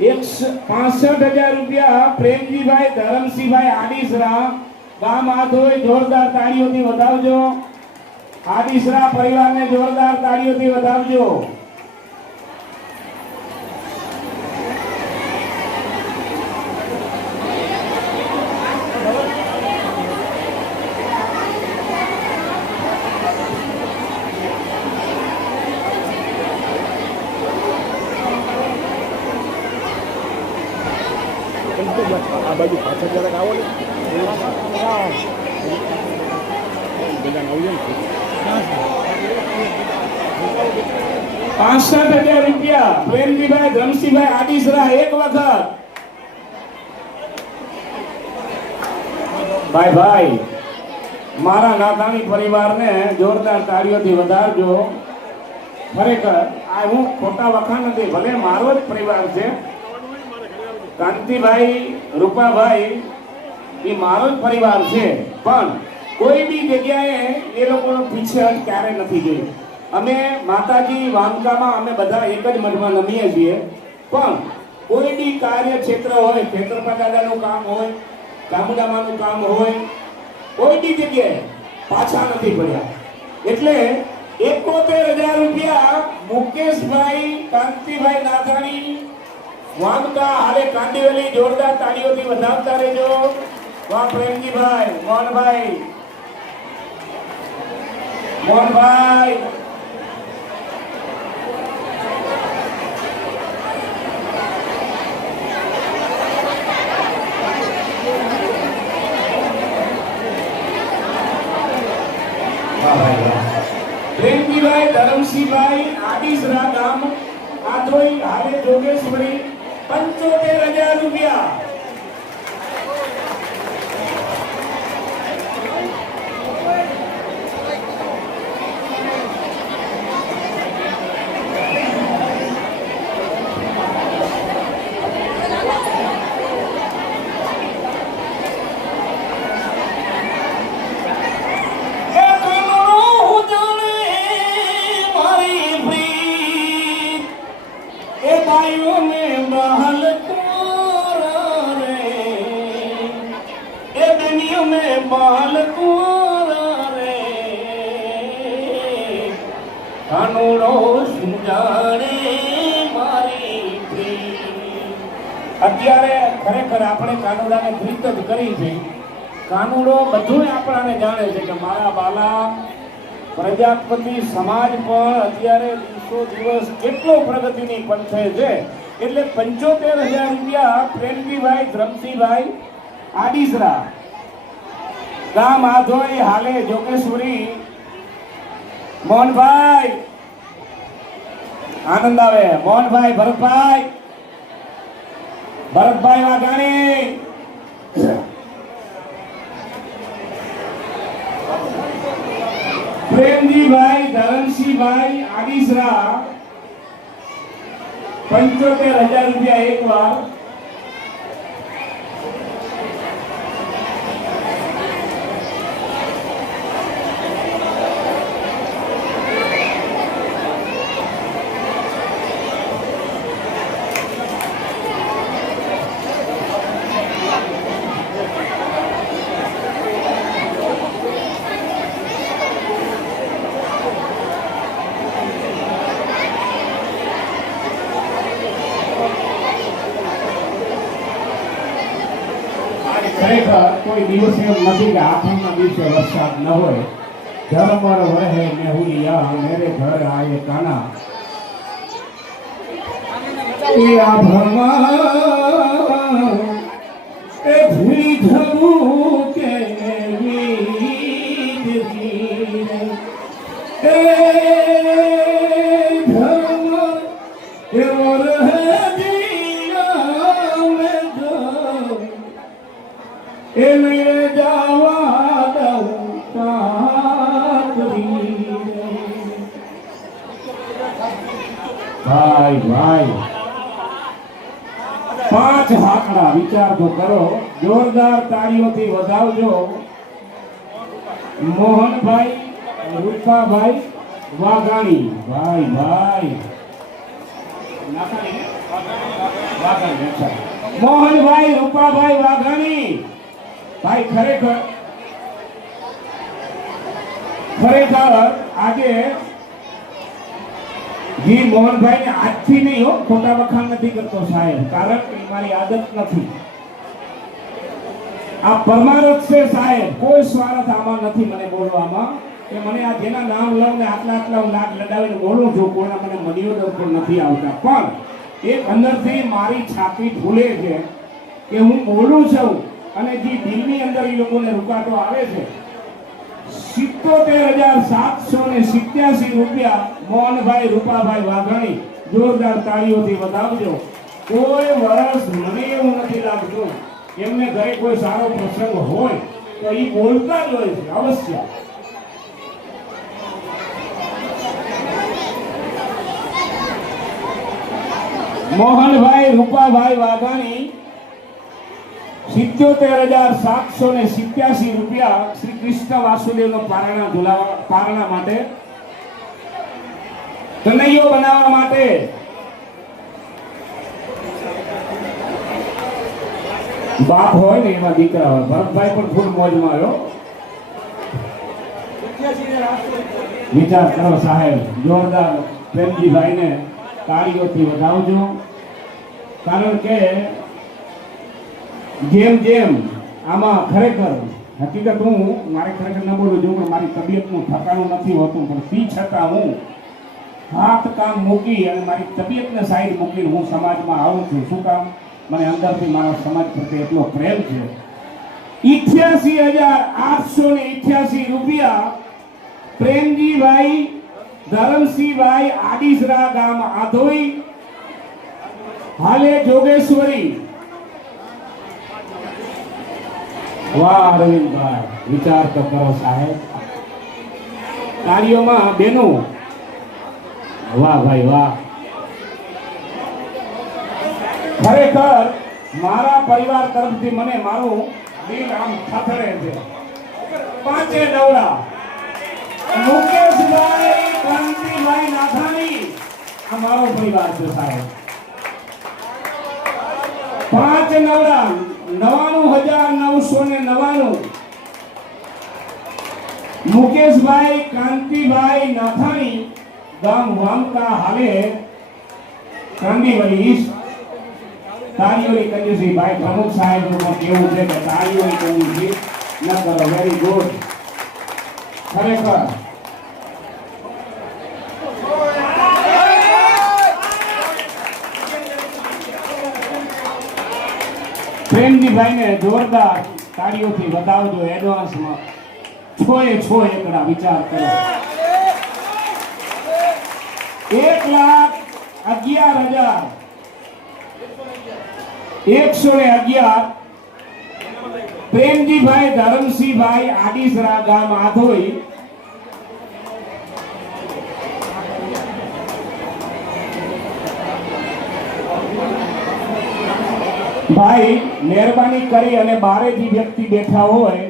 65,000 રૂપિયા. પ્રેમજીભાઈ ધરમસિંહભાઈ આડીસરા, ગામ આધોઈ. જોરદાર તાળીઓથી વધાવજો. આડીસરા પરિવારને જોરદાર તાળીઓથી વધાવજો. આ બાજુ પાછળ જરાક આવો ને. ₹65,000 પ્રેમજીભાઈ ધમસીભાઈ આડીસરા એક વખત ભાઈ ભાઈ મારા નાતાણી પરિવારને જોરદાર તાળીઓથી વધારજો. ખરેખર આ હું ખોટા વખાણ નથી, ભલે મારો જ પરિવાર છે. કાંતિભાઈ રૂપાભાઈ એ મારો જ પરિવાર છે, પણ કોઈ બી જગ્યાએ એ લોકોનો પીછેહટ ક્યારે નથી જોઈ. અમે માતાજી વાંકામાં અમે બધા એક જ મઠમાં નમીએ છીએ, પણ કોઈ બી કાર્ય ક્ષેત્ર હોય, ખેતરપા દાદાનું કામ હોય, ગામડામાંનું કામ હોય, કોઈ બી જગ્યાએ પાછા નથી પડ્યા. એટલે ₹71,000 મુકેશભાઈ કાંતિભાઈ નાથાણી વાંકા હાલે કાંડીવલી જોરદાર તાળીઓથી વધાવતા રહેજો. વાહ પ્રેમજીભાઈ, મોહનભાઈ પ્રેમજીભાઈ ધરમસિંહભાઈ આડીસરા ગામ આધોઈ હાલે જોગેશ્વરી ₹75,000. અત્યારે ખરેખર આપણે કાનુડાને પ્રીત જ કરી છે. કાનુડો બધું આપણાને જાણે છે કે મારા બાલા પ્રજાપતિ સમાજ પણ અત્યારે દિવસો દિવસ કેટલો પ્રગતિની પંથે છે. એટલે ₹75,000 પ્રેમજીભાઈ ધરમસિંહભાઈ આડીસરા ગામ આધોઈ હાલે જોગેશ્વરી. મોહનભાઈ આનંદ આવે. મોહનભાઈ ભરતભાઈ વાઘાણી પ્રેમજીભાઈ ધરમસિંહભાઈ આડીસરા ₹75,000 એક વાર. ખરેખર કોઈ દિવસ એમ નથી કે આઠમના દિવસે વરસાદ ન હોય. ઝરમર વરહે મેહુલિયા મેરે ઘર આયે કાના. એ આભમાં એ ભૂલી જવું કે વીજ ધીરે એ ઝરમર એ વરહે એને જાવા દઉં ભાઈ ભાઈ 5 હાકડા વિચાર તો કરો. જોરદાર તાળીઓથી વધાવજો. મોહનભાઈ રૂપાભાઈ વાઘાણી ભાઈ ભાઈ મોહનભાઈ રૂપાભાઈ વાઘાણી ભાઈ ખરેખર આજે જી મોહનભાઈ ને આજથી નહીં હો, ખોટા વખાણ નથી કરતો સાહેબ, કારણ કે મારી આદત નથી. આ પરમારથ છે સાહેબ, કોઈ સ્વાર્થ આમાં નથી મને બોલવામાં કે મને આ જેના નામ લઉં ને આટલા હું લાગ લડાવીને બોલું છું, કોઈના મને મર્યાદા ઉપર નથી આવતા. પણ એક અંદરથી મારી છાતી ફૂલે છે કે હું બોલું છું અને જે દિલની અંદર એ લોકોને રૂકાતો આવે છે 77,787 રૂપિયા મોહનભાઈ રૂપાભાઈ વાઘાણી જોરદાર તાળીઓથી વધાવજો. કોઈ વર્ષ મને એવું નથી લાગતું એમને ઘરે કોઈ સારો પ્રસંગ હોય તો એ બોલતા જ હોય છે અવશ્ય. મોહનભાઈ રૂપાભાઈ વાઘાણી 77,787 રૂપિયા શ્રી કૃષ્ણ વાસુદેવનો પારણા માટે કનૈયો બનાવવા માટે બાપ હોય ને એમાં દીકરા હોય. ભરતભાઈ પણ ફૂલ મોજમાં આવ્યો. વિચાર કરો સાહેબ, જોરદાર પ્રેમજીભાઈને તાળીઓથી વધાવજો. કારણ કે જેમ જેમ આમાં ખરેખર હકીકત હું મારે ખરેખર ન બોલું છું પણ મારી તબિયતનું ઠકાણું નથી હોતું, પણ તે છતાં હું હાથ કામ મૂકી અને મારી તબિયતને સાઈડ મૂકીને હું સમાજમાં આવું છું. શું કામ? મને અંદરથી મારા સમાજ પ્રત્યે એટલો પ્રેમ છે. 88,888 રૂપિયા પ્રેમજીભાઈ ધરમસિંહભાઈ આડીસરા ગામ આધોઈ હાલે જોગેશ્વરી. વાહ અરવિંદભાઈ, વિચાર તો કરો સાહેબ. તાળીઓમાં બેનો, વાહ ભાઈ વાહ. ખરેખર મારા પરિવાર તરફથી મને મારું દિલ આમ થથડે છે. પાંચે નવરા મુકેશભાઈ કાંતિભાઈ નાથાણી, આ મારો પરિવાર છે સાહેબ. પાંચ નવરા 99,999 મુકેશભાઈ કાંતિભાઈ નાથાણી ગામ વામકા હાલે કાંદીવલી ઈસ્ટ. તાળીઓની કંજૂસી ભાઈ પ્રમુખ સાહેબનું પણ કેવું છે કે તાળીઓની કંજૂસી ન કરો. Very good. ખરેખર પ્રેમજીભાઈને જોરદાર તાળીઓથી વધાવજો એડવાન્સમાં. 6 એકડા. વિચાર કરો 1,11,111 પ્રેમજીભાઈ ધરમસિંહભાઈ આડીસરા ગામ આધોઈ ભાઈ મહેરબાની કરી અને બારે જે વ્યક્તિ બેઠા હોય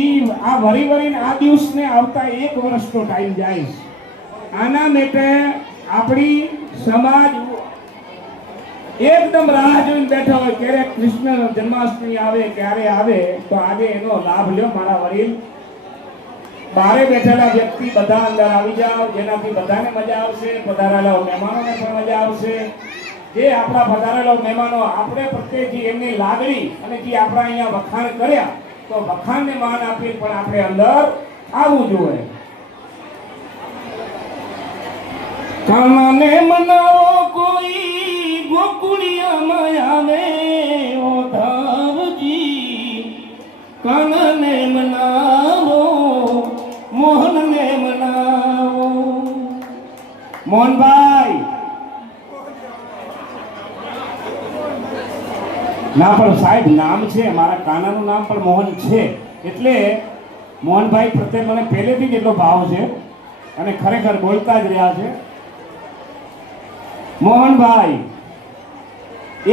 ઈ આ વરીને આ દિવસને આવતા 1 વર્ષનો ટાઈમ જાય. આના માટે આપણી સમાજ એકદમ રાહ જોઈને બેઠા હોય ક્યારે કૃષ્ણ જન્માષ્ટમી આવે, ક્યારે આવે. તો આજે એનો લાભ લ્યો મારા વડીલ. બારે બેઠેલા વ્યક્તિ બધા અંદર આવી જાઓ, જેનાથી બધાને મજા આવશે. પધારેલા મહેમાનોને પણ મજા આવશે. જે આપણા પધારેલા મહેમાનો આપણે પ્રત્યે જે એમની લાગણી અને જે આપણા અહીંયા વખાણ કર્યા, તો વખાણને માન આપી પણ આપણે અંદર આવવું જોઈએ. કાનાને મનાવો કોઈ ગોકુળિયામાં આવે ઓ ધાવજી. કાનાને મનાવો, મોહનને મનાવો. મોહનભાઈ ના પણ સાહેબ નામ છે મારા કાનાનું નામ પણ મોહન છે, એટલે મોહનભાઈ પ્રત્યે મને પહેલેથી જ એટલો ભાવ છે અને ખરેખર બોલતા જ રહ્યા છે. મોહનભાઈ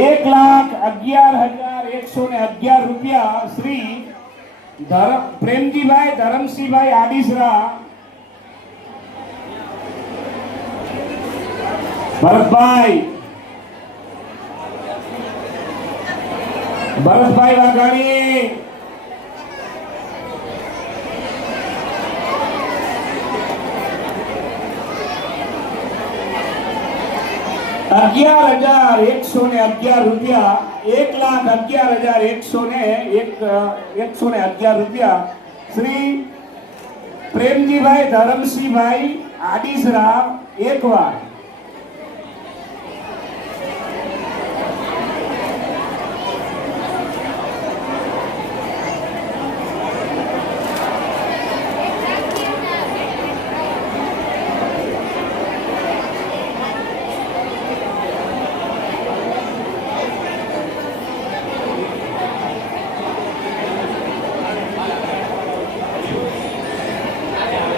1,11,111 રૂપિયા શ્રી પ્રેમજીભાઈ ધરમસિંહભાઈ આડીસરા. ભરતભાઈ વાઘાણી 11,111 રૂપિયા. 1,11,111 રૂપિયા શ્રી પ્રેમજીભાઈ ધરમસિંહભાઈ આડીસરા. એકવાર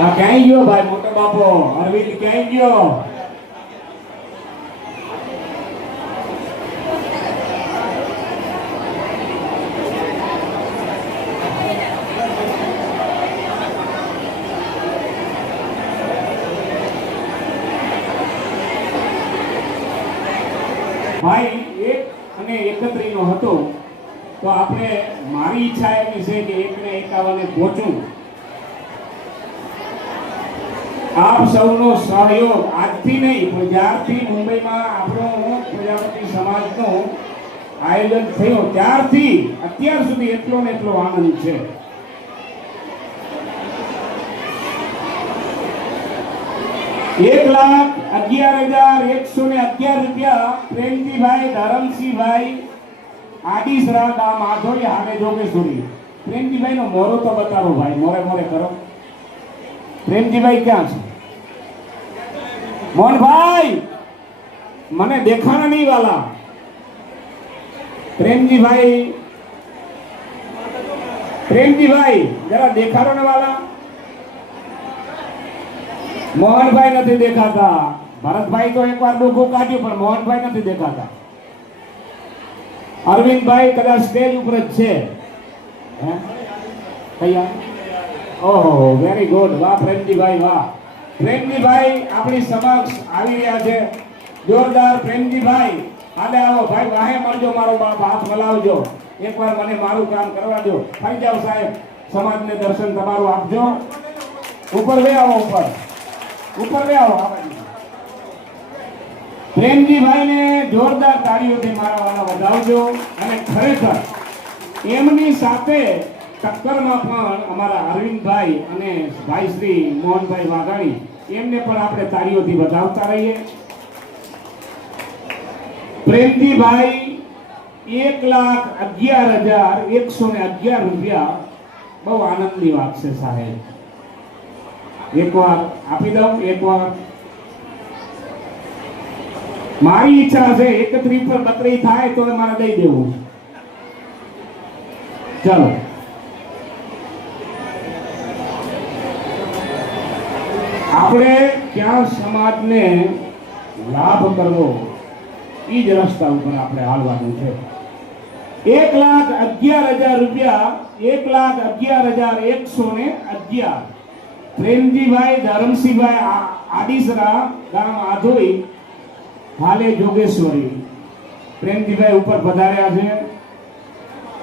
આ ક્યાંય ગયો ભાઈ મોટો બાપો અરવિંદ ક્યાંય ગયો? ભાઈ 1 અને 31 નો હતો તો આપણે મારી ઈચ્છા એવી છે કે 1 ને 51 પહોંચું. આપ સૌનો સહયોગ આજથી નહીં પણ જ્યારથી મુંબઈમાં આપણો પ્રજાપતિ સમાજનું આયોજન થયું ત્યારથી અત્યાર સુધી એટલો ને એટલો આનંદ છે. ₹1,11,111 પ્રેમજીભાઈ ધરમસિંહભાઈ આડીસરા ગામ આધોરી હાલે જોગેશ્વરી. પ્રેમજીભાઈ નો મોરો તો બતાવો ભાઈ, મોરે મોરે કરો. પ્રેમજીભાઈ ક્યાં છે? મોહનભાઈ મને દેખાણા નહીં વાલા. પ્રેમજીભાઈ જરા દેખાડો ને વાલા. મોહનભાઈ નથી દેખાતા. ભરતભાઈ તો એકવાર ડોકું કાઢ્યું પણ મોહનભાઈ નથી દેખાતા. અરવિંદભાઈ કદાચ સ્ટેજ ઉપર જ છે. હે કયા? ઓહો વેરી ગુડ. વાહ પ્રેમજીભાઈ વાહ. પ્રેમજીભાઈ આપણી સમક્ષ આવી રહ્યા છે. જોરદાર પ્રેમજીભાઈ. હાલે આવો ભાઈ, વાહે મળજો મારો બાપ, હાથ મલાવજો. એકવાર મને મારું કામ કરવા દો. ફરી જાઓ સાહેબ, સમાજને દર્શન તમારું આપજો. ઉપર વે આવો, ઉપર વે આવો. પ્રેમજીભાઈને જોરદાર તાળીઓથી મારા વાળા વધાવજો. અને ખરેખર એમની સાથે ટક્કરમાં પણ અમારા અરવિંદભાઈ અને ભાઈ શ્રી મોહનભાઈ વાઘાણી, એમને પણ આપણે તાળીઓથી વધાવતા રહીએ. પ્રેમજીભાઈ ₹1,11,111 બહુ આનંદની વાત છે સાહેબ. એકવાર આપી દઉં. એકવાર મારી ઈચ્છા છે 31 પર 32 થાય તો મારે દઈ દેવું. ચાલો આપણે ક્યાં સમાજને લાભ કરવો એ જ રસ્તા ઉપર આપણે હાલવાનું છે. ₹1,11,000 ₹1,11,111 પ્રેમજીભાઈ ધરમસિંહભાઈ આડીસરા ગામ આધોઈ હાલે જોગેશ્વરી. પ્રેમજીભાઈ ઉપર પધાર્યા છે.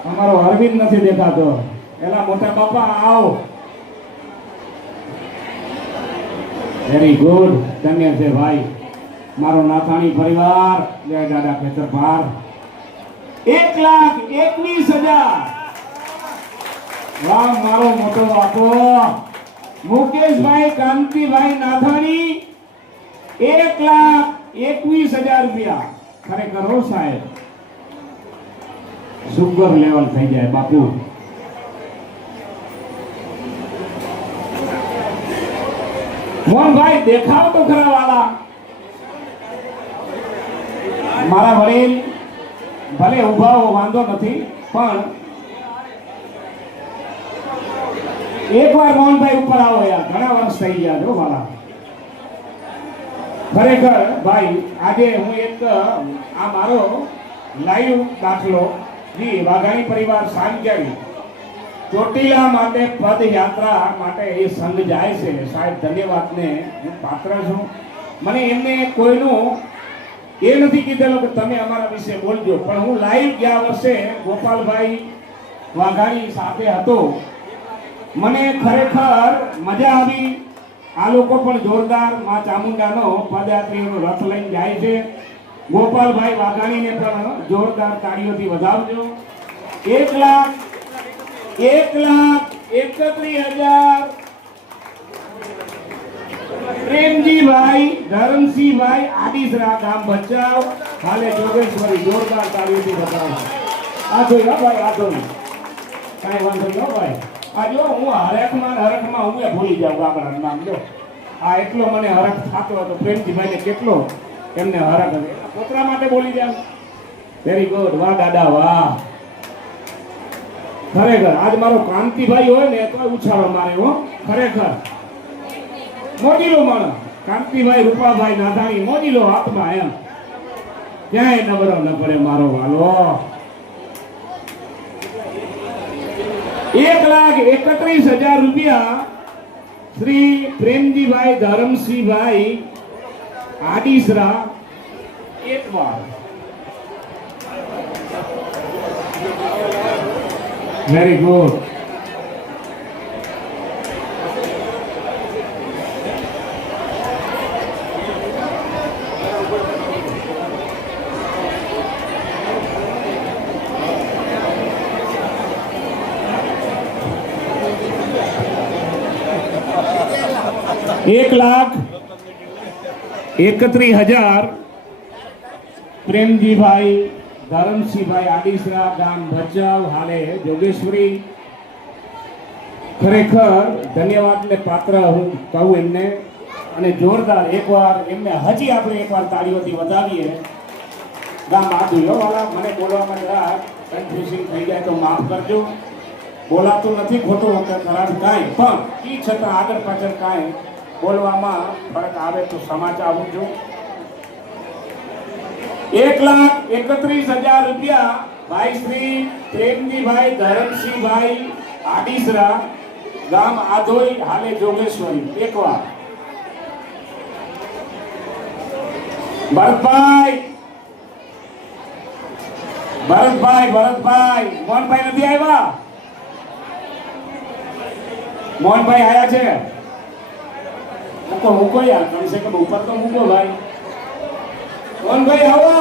અમારો અરવિંદ નથી દેખાતો. એલા મોટા બાપા આવો. Very good. ધન્ય છે ભાઈ મારો નાથાણી પરિવાર. જય દાદા ખેતરપાર. 1,21,000. વાહ મારો મોટો બાપો મુકેશભાઈ કાંતિભાઈ નાથાણી. ₹1,21,000. ખરેખર હો સાહેબ, સુગર લેવલ થઈ જાય બાપુ. મોહનભાઈ દેખાવ તો ખરા વાલા. મારા વડીલ ભલે ઉભા હો વાંધો નથી પણ એકવાર મોહનભાઈ ઉપર આવો યાર. ઘણા વર્ષ થઈ ગયા છો વાલા. ખરેખર ભાઈ આજે હું એક આ મારો લાઈવ દાખલો જી વાઘાણી પરિવાર સાંજારી ચોટીલા માટે પદયાત્રા માટે એ સંઘ જાય છે સાહેબ. ધન્યવાદને હું પાત્ર છું. મને એમને કોઈનું એ નથી કીધેલું કે તમે અમારા વિશે બોલજો, પણ હું લાઈવ ગયા વર્ષે ગોપાલભાઈ વાઘાણી સાથે હતો. મને ખરેખર મજા આવી. આ લોકો પણ જોરદાર માં ચામુંડાનો પદયાત્રીઓનો રથ લઈને જાય છે. ગોપાલભાઈ વાઘાણીને પણ જોરદાર તાળીઓથી વધાવજો. 1,31,000 પ્રેમજીભાઈ ધરમસિંહભાઈ આડીસરા ગામ ભચાઉ હાલે જોગેશ્વરી. જોરદાર તાળીઓથી વધાવો. આ જોઈ ભાઈ, આ જોઈ કાંઈ વાંધો નહીં ભાઈ. આ જો હું હરખમાં હું ભૂલી જાઉં ગામડાનું નામ. જો આ એટલો મને હરખ થતો હતો પ્રેમજીભાઈને, કેટલો એમને હરખ હતો. પોતરા માટે બોલી જાવ. Very good. વાહ દાદા વાહ. ખરેખર આજ મારો કાંતિભાઈ હોય ને તો ઉછાળો મારે હો. ખરેખર મોજીલો માણસ કાંતિભાઈ રૂપાભાઈ નાધાણી મોજીલો હાથમાં એમ ક્યાંય નબળો ન પડે મારો વાલો 1,31,000 રૂપિયા શ્રી પ્રેમજીભાઈ ધરમસિંહભાઈ આડીસરા એક વાર વેરી ગુડ ₹1,31,000 પ્રેમજીભાઈ ધરમસિંહભાઈ આડીસરા ગામ ભચાઉ હાલે જોગેશ્વરી ખરેખર ધન્યવાદને પાત્ર હું કહું એમને અને જોરદાર એકવાર એમને હજી આપણે એકવાર તાળીઓથી વધાવીએ ગામ આ વાળા મને બોલવામાં જરા કન્ફ્યુઝિંગ થઈ જાય તો માફ કરજો બોલાતું નથી ખોટું કે ખરાબ કાંઈ પણ એ છતાં આગળ પાછળ કાંઈ બોલવામાં ફરક આવે તો સમાચાર આવું છું 1,31,000 રૂપિયા ભાઈ શ્રી પ્રેમજીભાઈ ધરમસિંહભાઈ આડીસરા ગામ આધોઈ હાલે જોગેશ્વરી એકવાર ભરતભાઈ મોહનભાઈ નથી આવ્યા મોહનભાઈ આયા છે મૂકો યાર કમ સે કમ ઉપર તો મૂકો ભાઈ મોહનભાઈ આવો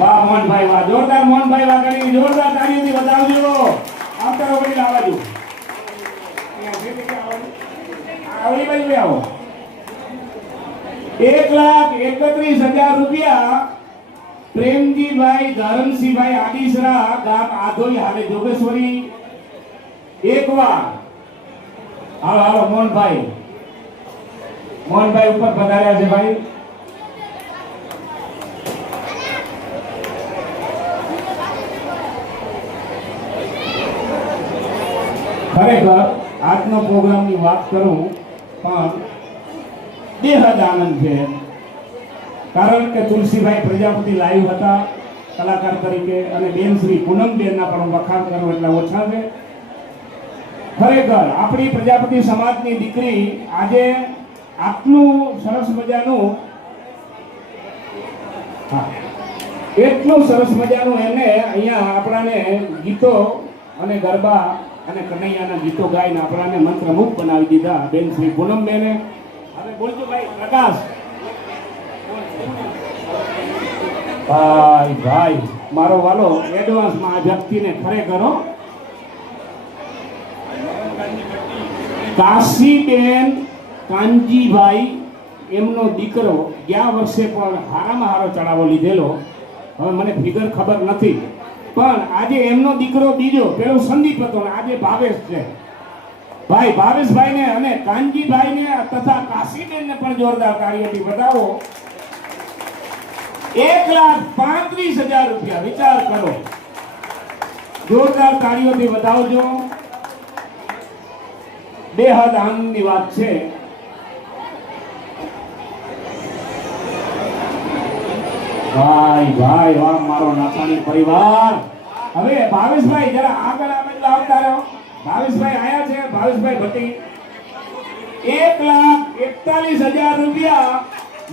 વાહ મોહનભાઈ વાહ જોરદાર મોહનભાઈ વાહ કરી જોરદાર તાળીઓથી વધાવજો આવતા વળી આવજો આવડી બાજુ આવો 1,31,000 રૂપિયા પ્રેમજીભાઈ ધરમસિંહભાઈ આડીસરા ગામ આધોઈ હાલે જોગેશ્વરી એકવાર હાલો મોહનભાઈ ઉપર પધાર્યા છે ભાઈ ખરેખર આજનો પ્રોગ્રામની વાત કરું પણ બેહદ આનંદ છે કારણ કે તુલસીભાઈ પ્રજાપતિ લાઈવ હતા કલાકાર તરીકે અને બેન શ્રી પૂનમબેનના પણ વખાણ કરવું એટલે ઓછા છે ખરેખર આપણી પ્રજાપતિ સમાજની દીકરી આજે આટલું સરસ મજાનું એટલું સરસ મજાનું એને અહીંયા આપણાને ગીતો અને ગરબા અને કનૈયાના ગીતો ગાઈને આપણાને મંત્રમુગ્ધ બનાવી દીધા બેન શ્રી પૂનમબેને હવે બોલજો ભાઈ પ્રકાશ ભાઈ મારો વાલો એડવાન્સમાં આ વ્યક્તિને ખરેખર કાશીબેન કાનજીભાઈ એમનો દીકરો ગયા વર્ષે પણ હારામાં હારો ચડાવો લીધેલો હવે મને ફિગર ખબર નથી પણ આજે એમનો દીકરો બીજો પેલો સંદીપ હતો ને આજે ભાવેશ છે ભાઈ ભાવેશભાઈને અને કાનજીભાઈને તથા કાશીબેનને પણ જોરદાર તાળીઓથી વધાવો 1,35,000 રૂપિયા વિચાર કરો જોરદાર તાળીઓથી વધાવજો બેહદ આનંદની વાત છે ભાઈ વાહ મારો નાતાની પરિવાર હવે ભાવેશભાઈ જરા આગળ આવતા રહો ભાવેશભાઈ આયા છે ભાવેશભાઈ ભટ્ટી 1,41,000 રૂપિયા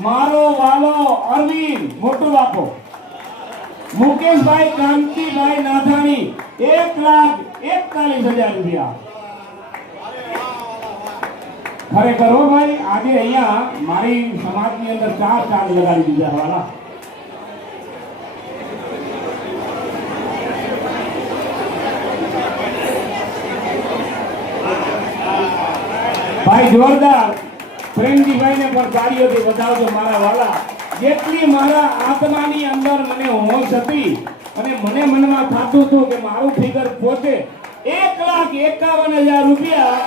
મારો વાલો અરવિંદ મોટો બાપો મુકેશભાઈ કાંતિભાઈ નાધાણી 1,41,000 રૂપિયા ખરેખર હો ભાઈ આજે અહીંયા મારી સમાજની અંદર ચાર લગાડી દીધા વાલા ભાઈ જોરદાર પ્રેમજીભાઈને પણ તાળીઓથી વધાવજો મારા વાલા જેટલી મારા આત્માની અંદર મને હોશ હતી અને મને મનમાં થતું હતું કે મારું ફિગર પોતે 1,51,000 રૂપિયા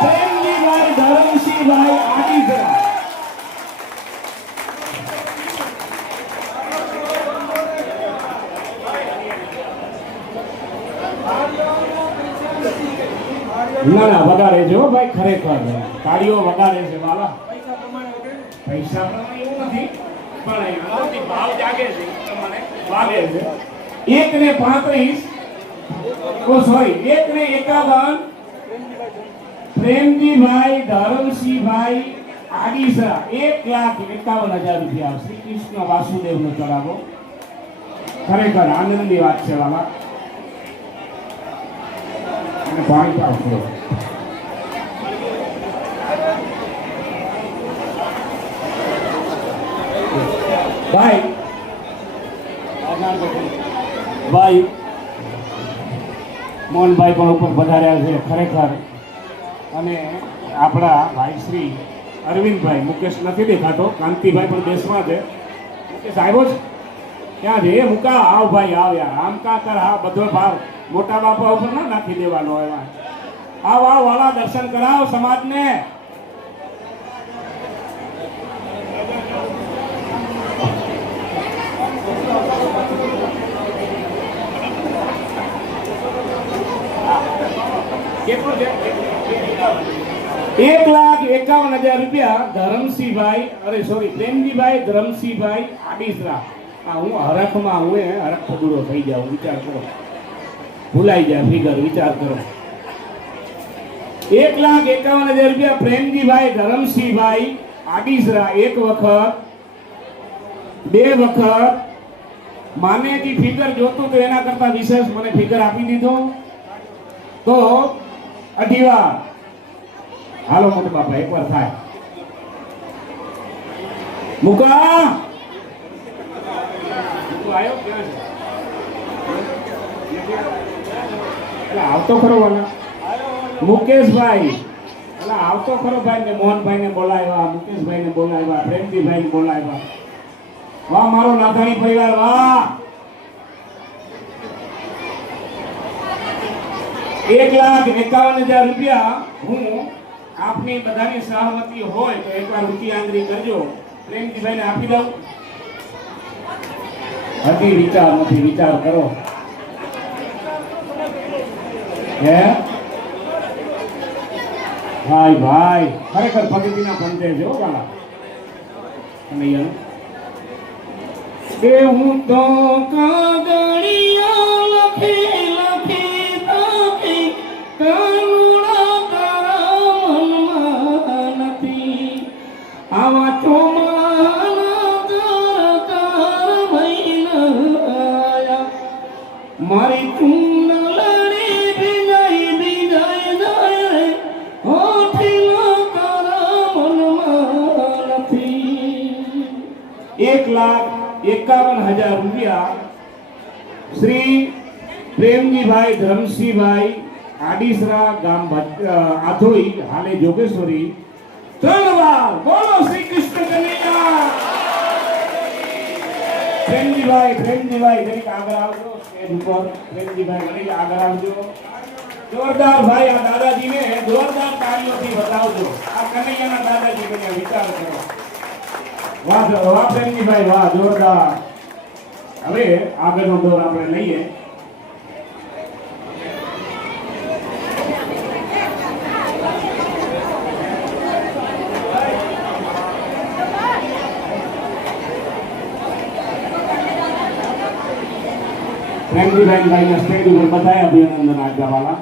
પ્રેમજીભાઈ ધરમસિંહભાઈ આડીસરા ના ના વગાડે છે હો ભાઈ, ખરેખર તાળીઓ વગાડે છે વાલા. પૈસા પ્રમાણે એવું નથી, પણ અંદરથી ભાવ જાગે છે એ પ્રમાણે વાગે છે. 1 ને 35 ઓ સોરી 1 ને 51 પ્રેમજીભાઈ ધરમસિંહભાઈ આડીસા 1,51,000 રૂપિયા શ્રી કૃષ્ણ વાસુદેવનો ચડાવો. ખરેખર આનંદની વાત છે વાલા. અને પાણી પાવશો ભાઈ. ભાઈ મોહનભાઈ પણ ઉપર પધાર્યા છે ખરેખર. અને આપણા ભાઈ શ્રી અરવિંદભાઈ, મુકેશ નથી દેખાતો, કાંતિભાઈ પણ દેશમાં છે. મુકેશ આવ્યો છે ક્યાં છે? મુકા આવ ભાઈ, આવ યાર, આમ કા કર. હા, બધો ભાવ મોટા બાપા ઉપર ના નાખી દેવાનો હોય. આવ આવ વાલા, દર્શન કરાવ સમાજને. કેટલું છે? 1,51,000 રૂપિયા ધરમસિંહભાઈ, અરે સોરી પ્રેમજીભાઈ ધરમસિંહભાઈ આડીસરા. હું હરખમાં હરખ પગડો થઈ જાઉં, વિચાર કરો, ભૂલાઈ જાય ફિગર, વિચાર કરો. 1,51,000 રૂપિયા પ્રેમજીભાઈ ધરમસિંહભાઈ આડીસરા. એક વખત, બે વખત. માને જે ફિગર જોતું તો એના કરતા વિશેષ મને ફિગર આપી દીધો તો 2 વાર. હાલો મોટા બાપા, એકવાર થાય. મુકા આવ્યો ક્યાં છે? આવતો ખરો વાલા. મુકેશભાઈ આવતો ખરો ભાઈ ને. મોહનભાઈ ને બોલાવ્યા, મુકેશભાઈ ને બોલાવ્યા, પ્રેમજીભાઈ ને બોલાવ્યા. વાહ મારો નાથાણી પરિવાર, વાહ. 1,51,000 રૂપિયા. હું આપની બધાની સહમતી હોય તો એકવાર ઊંચી આંગળી કરજો. પ્રેમજીભાઈને આપી દઉં. હજી વિચાર નથી, વિચાર કરો. હે ભાઈ ભાઈ, ખરેખર પગતીના પંતે છે હો વાલા. અને કે હું તો કાગળિયા લખી લખી તાકી કાનુડા તારા મનમાં નથી. આવા ચોમાના તારા મહિના મારી ચૂંદલડી ભીનાઈ ભીનાઈ જાય, હોઠીનો તારા મનમાં નથી. 1,51,000 રૂપિયા શ્રી પ્રેમજીભાઈ ધરમસિંહભાઈ આડીસરા, ગામ આધોઈ, હાલે જોગેશ્વરી. 3 વાર બોલો શ્રી કૃષ્ણ કનૈયા. પ્રેમજીભાઈ જરીક આગળ આવજો સ્ટેજ ઉપર. પ્રેમજીભાઈ જરીક આગળ આવજો. જોરદાર ભાઈ, આ દાદાજીને જોરદાર તાળીઓથી બતાવજો. આ કનૈયાના દાદાજી બન્યા, વિચાર કરો. વાહ વાહ પ્રેમજીભાઈ, વાહ જોરદાર. હવે આગળનો દોર આપણે લઈએ. પ્રેમજીભાઈ ભાઈને સ્ટેજ ઉપર બધાય અભિનંદન આપવા વાલા.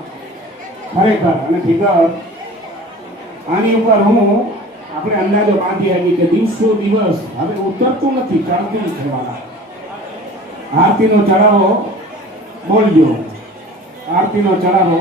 ખરેખર અને ફિગર આની ઉપર હું આપણે અંદાજો બાંધી આવી કે દિવસો દિવસ હવે ઉતરતું નથી, ચડતું નથી વાલા. આરતીનો ચડાવો બોલજો, આરતીનો ચડાવો.